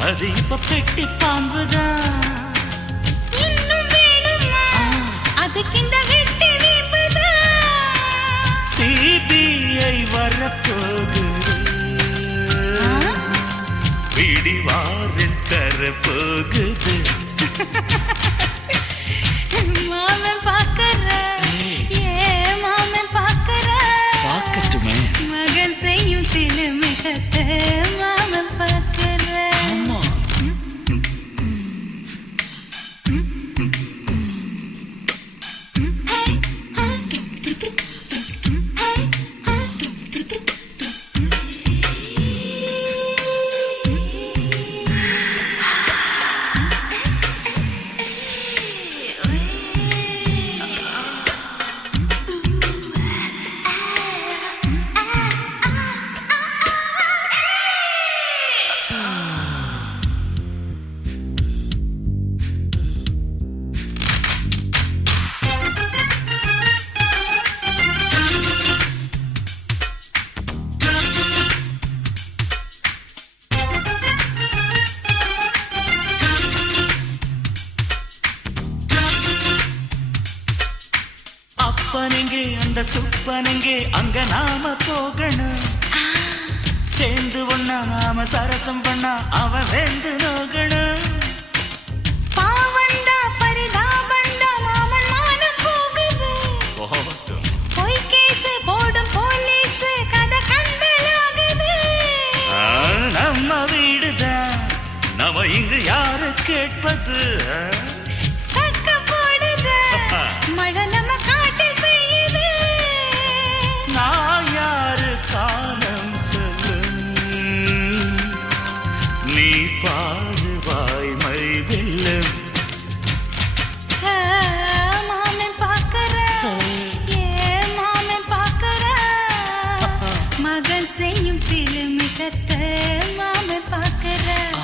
அது இப்ப பெட்டி பாம்புதான் இன்னும் வேணுமா அதுக்கு இந்த வெட்டி வீம்புதான் சிபிஐ வரப்போகுது பிடிவாரில் தரப்போகுது மாமன் பார்க்கிறேன் மாமன் பார்க்கிறேன் பார்க்கட்டுமே மகன் செய்யும் சில மிஷத்தை மாமன் பார்க்கிறேன் ஆமா அப்பனெங்கே அந்த சுப்பனெங்கே அங்க நாம போகணும் சேர்ந்து ஒண்ணா நாம சரசம் பண்ணா அவன் வெந்து நோகணும் பாவந்தா பரிதாபந்தா மாமன் மானம் போகுது பொய் கேஸ் போடும் போலீஸ் கதை கண்டலாகுது நம்ம வீடுதான் நம்ம இங்கு யாரு கேட்பது சக்க போடுது மழை நம்ம காட்டில் பெய்யுது நான் யாரு காலம் சொல்லும் நீ பாரு வாய்மை வெல்லும் மாமன் பார்க்கிறேன் மாமன் பார்க்கிறேன் மகன் செய்யும் சில மிஷத்தை மாமன் பார்க்கிறேன்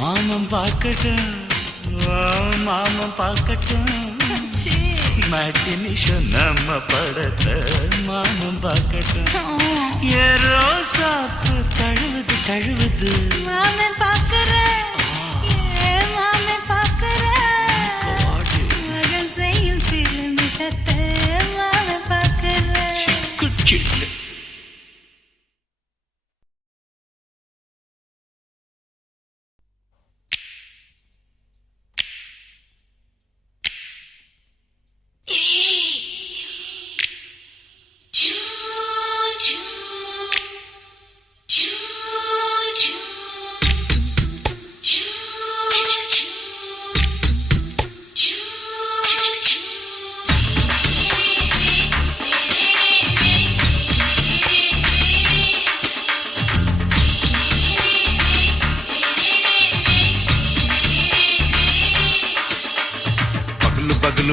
மாமன் பார்க்கட்டும் மாமன் பார்க்கட்டும் மேட்டினிஷு நம்ம படத்தை மாமன் பார்க்கட்டும் ஏரோ சாப்பு தழுவுது தழுவுது மாமன் பார்க்கிறேன் மாமன் பார்க்கிறேன் மகன் செய்யும் சில மிஷத்தை மாமன் பார்க்கிறேன் சிக்கு சிட்டு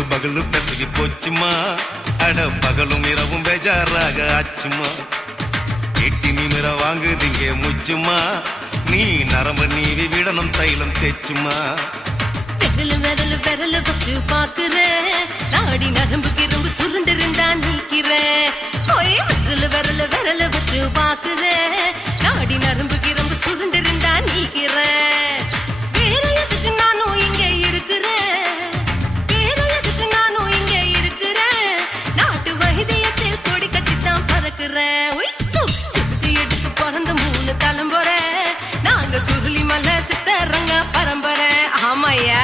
பகலு பெசகி போச்சுமா அட பகலும் இரவும் பேஜாராக ஆச்சுமா எட்டி நிமிர வாங்குதிங்க முச்சுமா நீ நரம்பு நீவி விடணும் தைலம் தேச்சுமா விரல் விரல் விரல் வச்சு பாக்குறேன் நாடி நரம்பு கிரம்பு சுருண்டிருந்தா நீக்கிறேன் ஓய் விரல் விரல் விரல் வச்சு பாக்குறேன் நாடி நரம்பு கிரம்பு சுருண்டிருந்தா நீக்கிறேன் வேற எதுக்கு நானும் இங்க இருக்கிறேன் வேற எதுக்கு நானும் இங்க இருக்கிறேன் நாட்டு வைத்தியத்தில் கொடி கட்டித்தான் பறக்கிறேன் சுத்தி எடுத்து பிறந்த 3 தலைமுறை நாங்க சுருளி மலை சித்தரங்க பரம்பரை ஆமாய்யா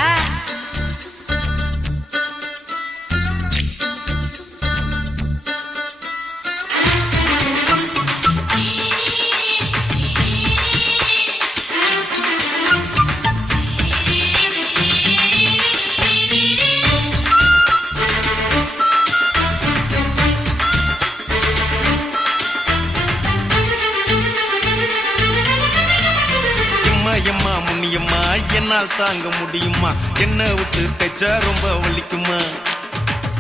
எம்மா முன்னியம்மா என்னால் தாங்க முடியுமா என்ன விட்டு தைச்சா ரொம்ப வலிக்குமா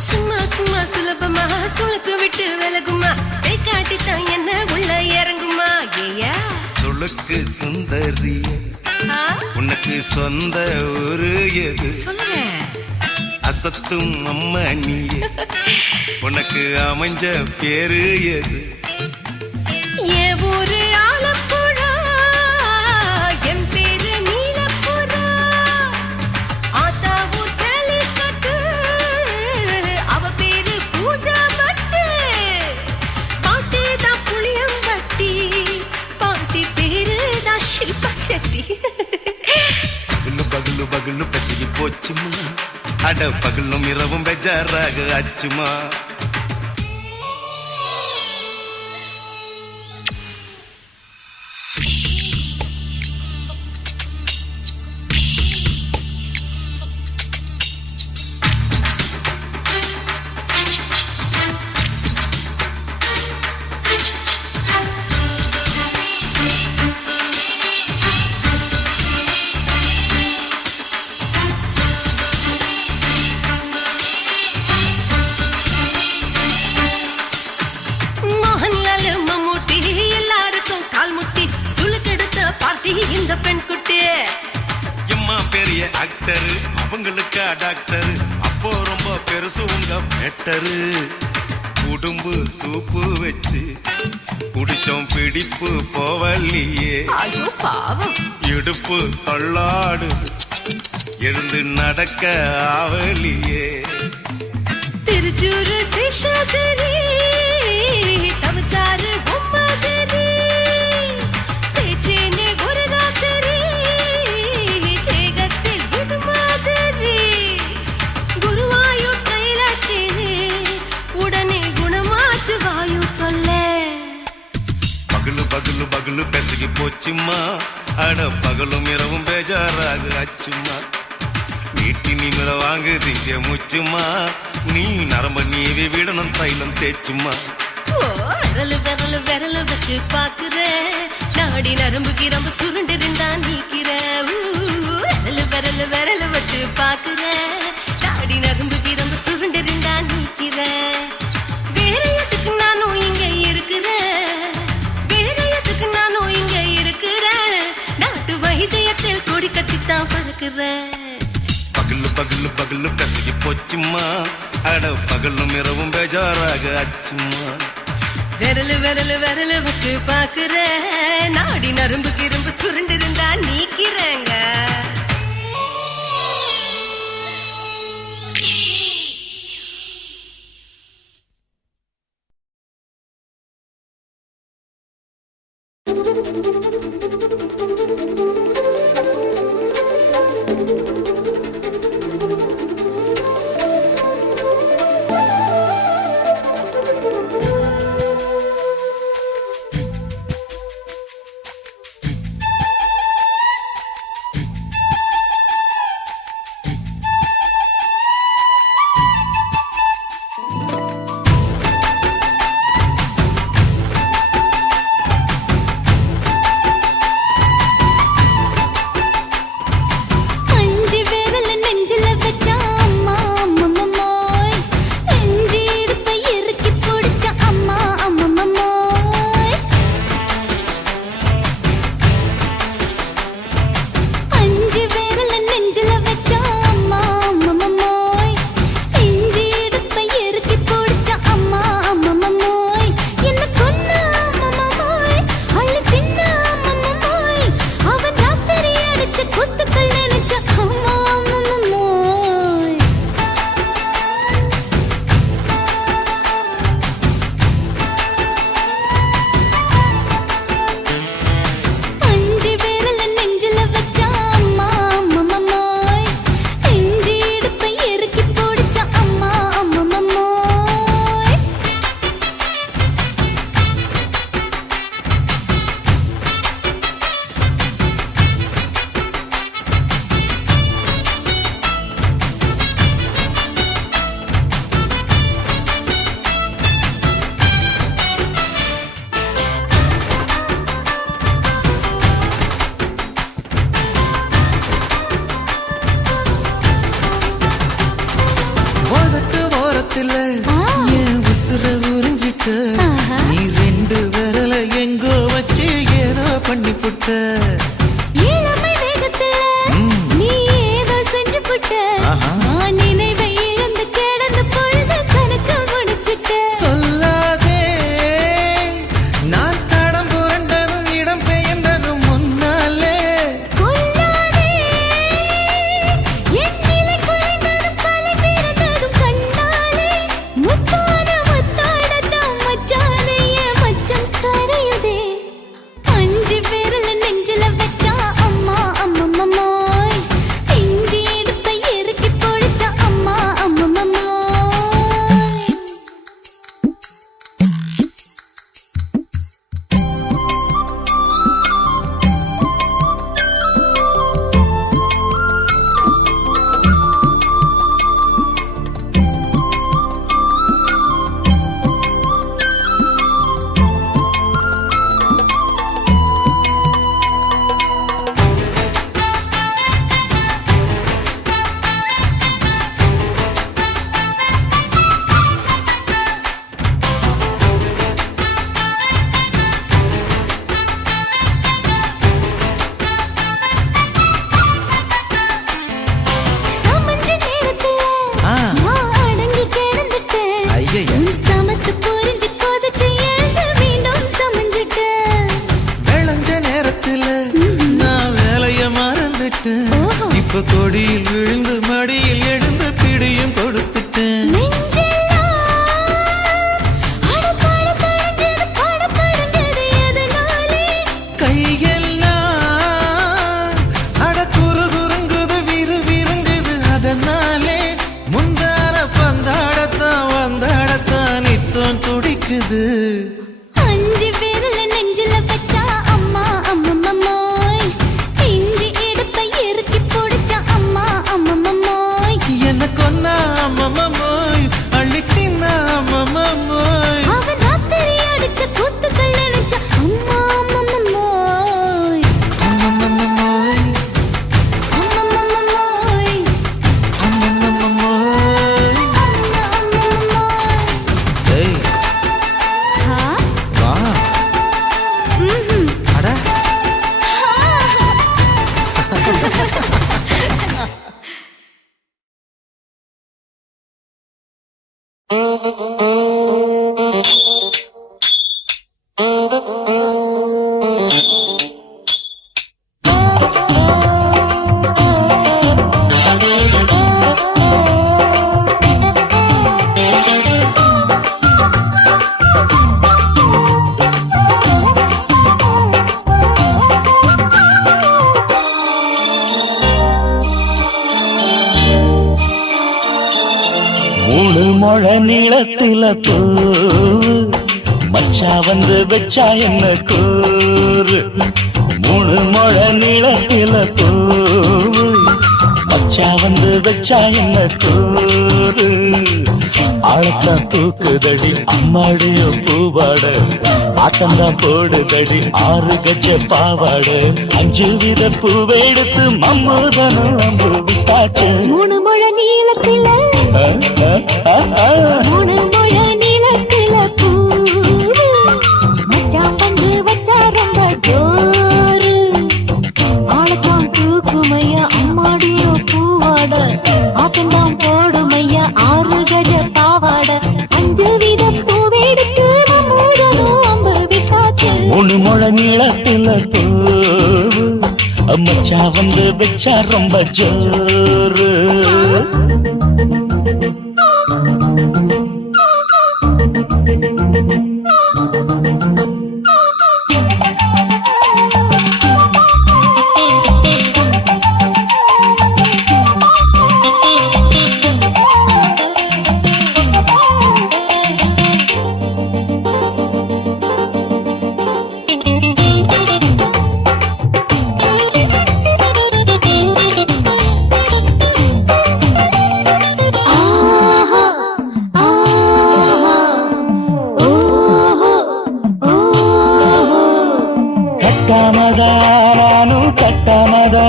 சும்மா சும்மா சுலபமா சுளுக்கு விட்டு விலகுமா கை காட்டித்தான் என்ன உள்ள இறங்குமா ஏயா சுளுக்கு சுந்தரி உனக்கு சொந்த ஊரு எது சொல்லுங்க அசத்தும் அம்மா நீ உனக்கு அமைஞ்ச பேரு எது ஏ ஊரு ஆலப்புழா என் பேரு நீலப்புறா ஆத்தா ஊர் கலிக்கட்டு அவ பேரு பூஜா பட்டு பாட்டி தான் புளியம்பட்டி பாட்டி பேரு தான் ஷில்பா செட்டி பகலு பகலு பகலு பசகி போச்சுமா அட பகலும் இரவும் பெஜாராக ஆச்சுமா இந்த பெண் குட்டி எம்மா பெரிய ஆக்டர் அவங்களுக்கா டாக்டர் அப்போ ரொம்ப பெருசு உங்க மேட்டரு உடும்பு சூப்பு வச்சு குடிச்சோம் பிடிப்பு போவல்லையே ஐயோ பாவம் இடுப்பு தள்ளாடு எழுந்து நடக்க ஆவலியே திருச்சூரு சேஷாதிரி தவச்சாரு பொம்மதிரி தேச்சேனே ஒரு ராத்திரி தேகத்தில் இது மாதிரி குருவாயூர் தைலத்தினே உடனே குணமாச்சு வாயு தொல்லை பகலு பகலு பகலு பெசகி போச்சுமா அட பகலும் இரவும் பேஜாராக ஆச்சுமா நீட்டி நிமிர வாங்குதீங்க முச்சுமா நீ நரம்ப நீவி விடணும் தைலம் தேச்சுமா விரலு விரலு விரலு வச்சு பாக்குறேன் நாடி நரம்பு கிரம்பு சுருண்டிருந்தா நீக்கிறேன் விரலு விரலு விரலு வச்சு பாக்குறேன் நாடி நரம்பு கிரம்பு சுருண்டிருந்தா நீக்கிறேன் வேற எதுக்கு நானும் இங்க இருக்கிறேன் வேற எதுக்கு நானும் இங்க இருக்கிறேன் நாட்டு வைத்தியத்தில் கொடி கட்டித்தான் பறக்கிறேன் பகலு பகலு பகலு பெசகி போச்சுமா அட பகலும் இரவும் பேஜாராக ஆச்சுமா விரலு விரலு விரலு வச்சு பாக்குறேன் நாடி நரம்பு கிரும்பு சுருண்டிருந்தா நீக்கிறேங்க புட்ட நீ ரெண்டு விரல எங்கோ வச்சு ஏதோ பண்ணி புட்ட இளமை வேகத்துல நீ ஏதோ செஞ்சு புட்ட நான் நினைவை இழந்து கிடந்து பொழுது கணக்கு முடிச்சுட்ட சொல்லாதே நான் தடம் புரண்டதும் இடம் பெயர்ந்ததும் முன்னாலே கொல்லாதே என் நிலை குலைந்ததும் கலை பிறந்ததும் கண்ணாலே முத்தான முத்தாடத்தான் மச்சானைய மச்சம் கரையுதே அஞ்சு விரல நெஞ்சில வச்சா அம்மா அம்மம்மம்மோய் இஞ்சி இடுப்பை இறுக்கி பொழிச்சா அம்மா அம்மம்மம்மோய் சமஞ்ச நேரத்துல நான் அடங்கி கிடந்துட்டேன் ஐயைய. உன் சமத்து புரிஞ்சு கொதிச்சு எழுந்து மீண்டும் சமஞ்சிட்டேன் விளைஞ்ச நேரத்துல நான் வேலைய மறந்துட்டேன் இப்ப கொடியில் விழுந்து மடியில் எழுந்து பிடியும் கொடுத்துட்டேன் நெஞ்செல்லாம் அடப்பாட தடஞ்சது படபடங்குது எதனாலே கையெல்லாம் அட குறு குறுங்குது விறு விருங்குது அதனாலே முந்தார பந்தாடத்தான் வந்தாடத்தான் நித்தம் துடிக்குது அஞ்சு விரல நெஞ்சில வச்சா அம்மா அம்மம்மம்மோய் இஞ்சி இடுப்பை இறுக்கி பிடிச்சா அம்மா அம்மம்மம்மோய் என்ன கொன்னா அம்மம்மோய் அள்ளித்தின்னா அம்மம்மோய் அவன் ராத்திரி அடிச்ச கூத்துக்கள் நினைச்சா அம்மா அம்மம்மம்மோய் அம்மம்மோய் அம்மம்மம்மோய் அம்மம்மோய் அம்மா அம்மம்மம்மோய் ஏய் ஹா வா ம்ஹும் அட மூணு முழ நீளத்தில பூ மச்சா வந்து வச்சா என்ன கூறு மூணு முழ நீளத்தில பூ மச்சா வந்து வச்சா என்ன கூறு ஆழத்தான் தூக்குதடி அம்மாடியோ பூவாட ஆட்டம்தான் போடுதடி 6 கஜ பாவாட 5 வித பூவெடுத்து மம்மூதனும் அம்பு விட்டாச்சு மூணு முழ நீளத்தில மூணு முழ நீளத்தில பூ மச்சான் வந்து வச்சா ரொம்ப ஜோரு ஆளத்தான் தூக்குமையா அம்மாடியோ பூவாட ஆட்டம்தான் போடுமையா 6 கஜ பாவாட 5 வித பூவெடுத்து மம்மூதனும் அம்பு விட்டாச்சு மூணு முழ நீளத்தில பூ மச்சா வந்து வச்சா ரொம்ப ஜோரு கட்டாமதா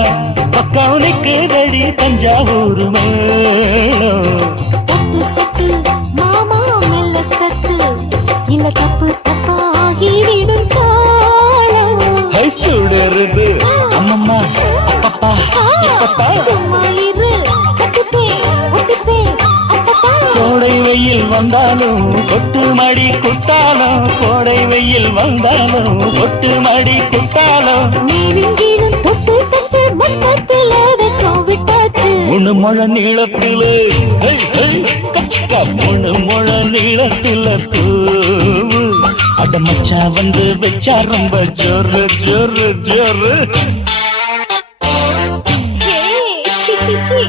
பக்கவுனுக்கு தடி தஞ்சாவூர் மேளம் தட்டு தட்டு மாமா மெல்ல தட்டு மெல்ல தப்பு தப்பாகிடும் காலம் ஹை சுடருது அம்மம்மா அப்பப்பா இப்பப்பா சும்மா இரு கட்டிப்பே ஒட்டிப்பே அப்பப்பா கோடை வெயில் வந்தாலும் கொட்டு மடி குத்தாலும் கோடை வெயில் வந்தாலும் கொட்டு மடி குத்தாலும் மேலும் கீழும் தொட்டு தொட்டு மொத்தத்தில் வெக்கம் விட்டாச்சு மூணு முழ நீளத்தில கச்சிக்கா மூணு முழ நீளத்தில தூவு அட மச்சா வந்து வச்சா ரொம்ப ஜோரு ஜோரு ஜோரு சி சி சி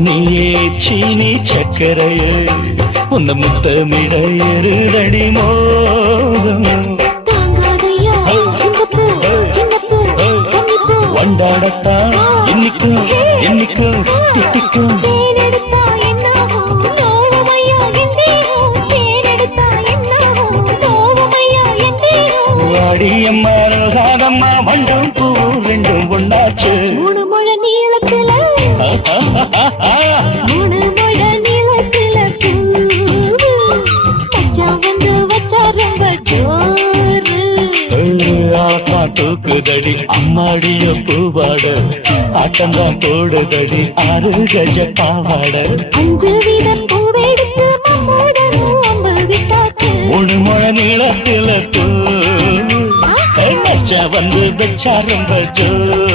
நீயே சீனி சக்கரையே உன்னை முத்தமிட எருதடி மோகம் வண்டாடத்தான் இன்னிக்கும் இன்னிக்கும் திட்டிக்கும் வாடியம்மா ரோசாதம்மா வண்டும் பூ ரெண்டும் ஒண்ணாச்சு மூணு முழ நீளத்துல மூணு முழ நீளத்துல மச்சா வந்து வச்சா ரொம்ப ஜோரு தூக்குதடி அம்மாடிய பூவாட ஆட்டம்தான் போடுதடி 6 கஜ பாவாட 5 வீதம் பூவெடுத்து மம்மோடனும் அம்பு விட்டாச்சு மூணு முழ நீளத்தில தூ மச்சா வந்து வச்சா ரொம்ப ஜோரு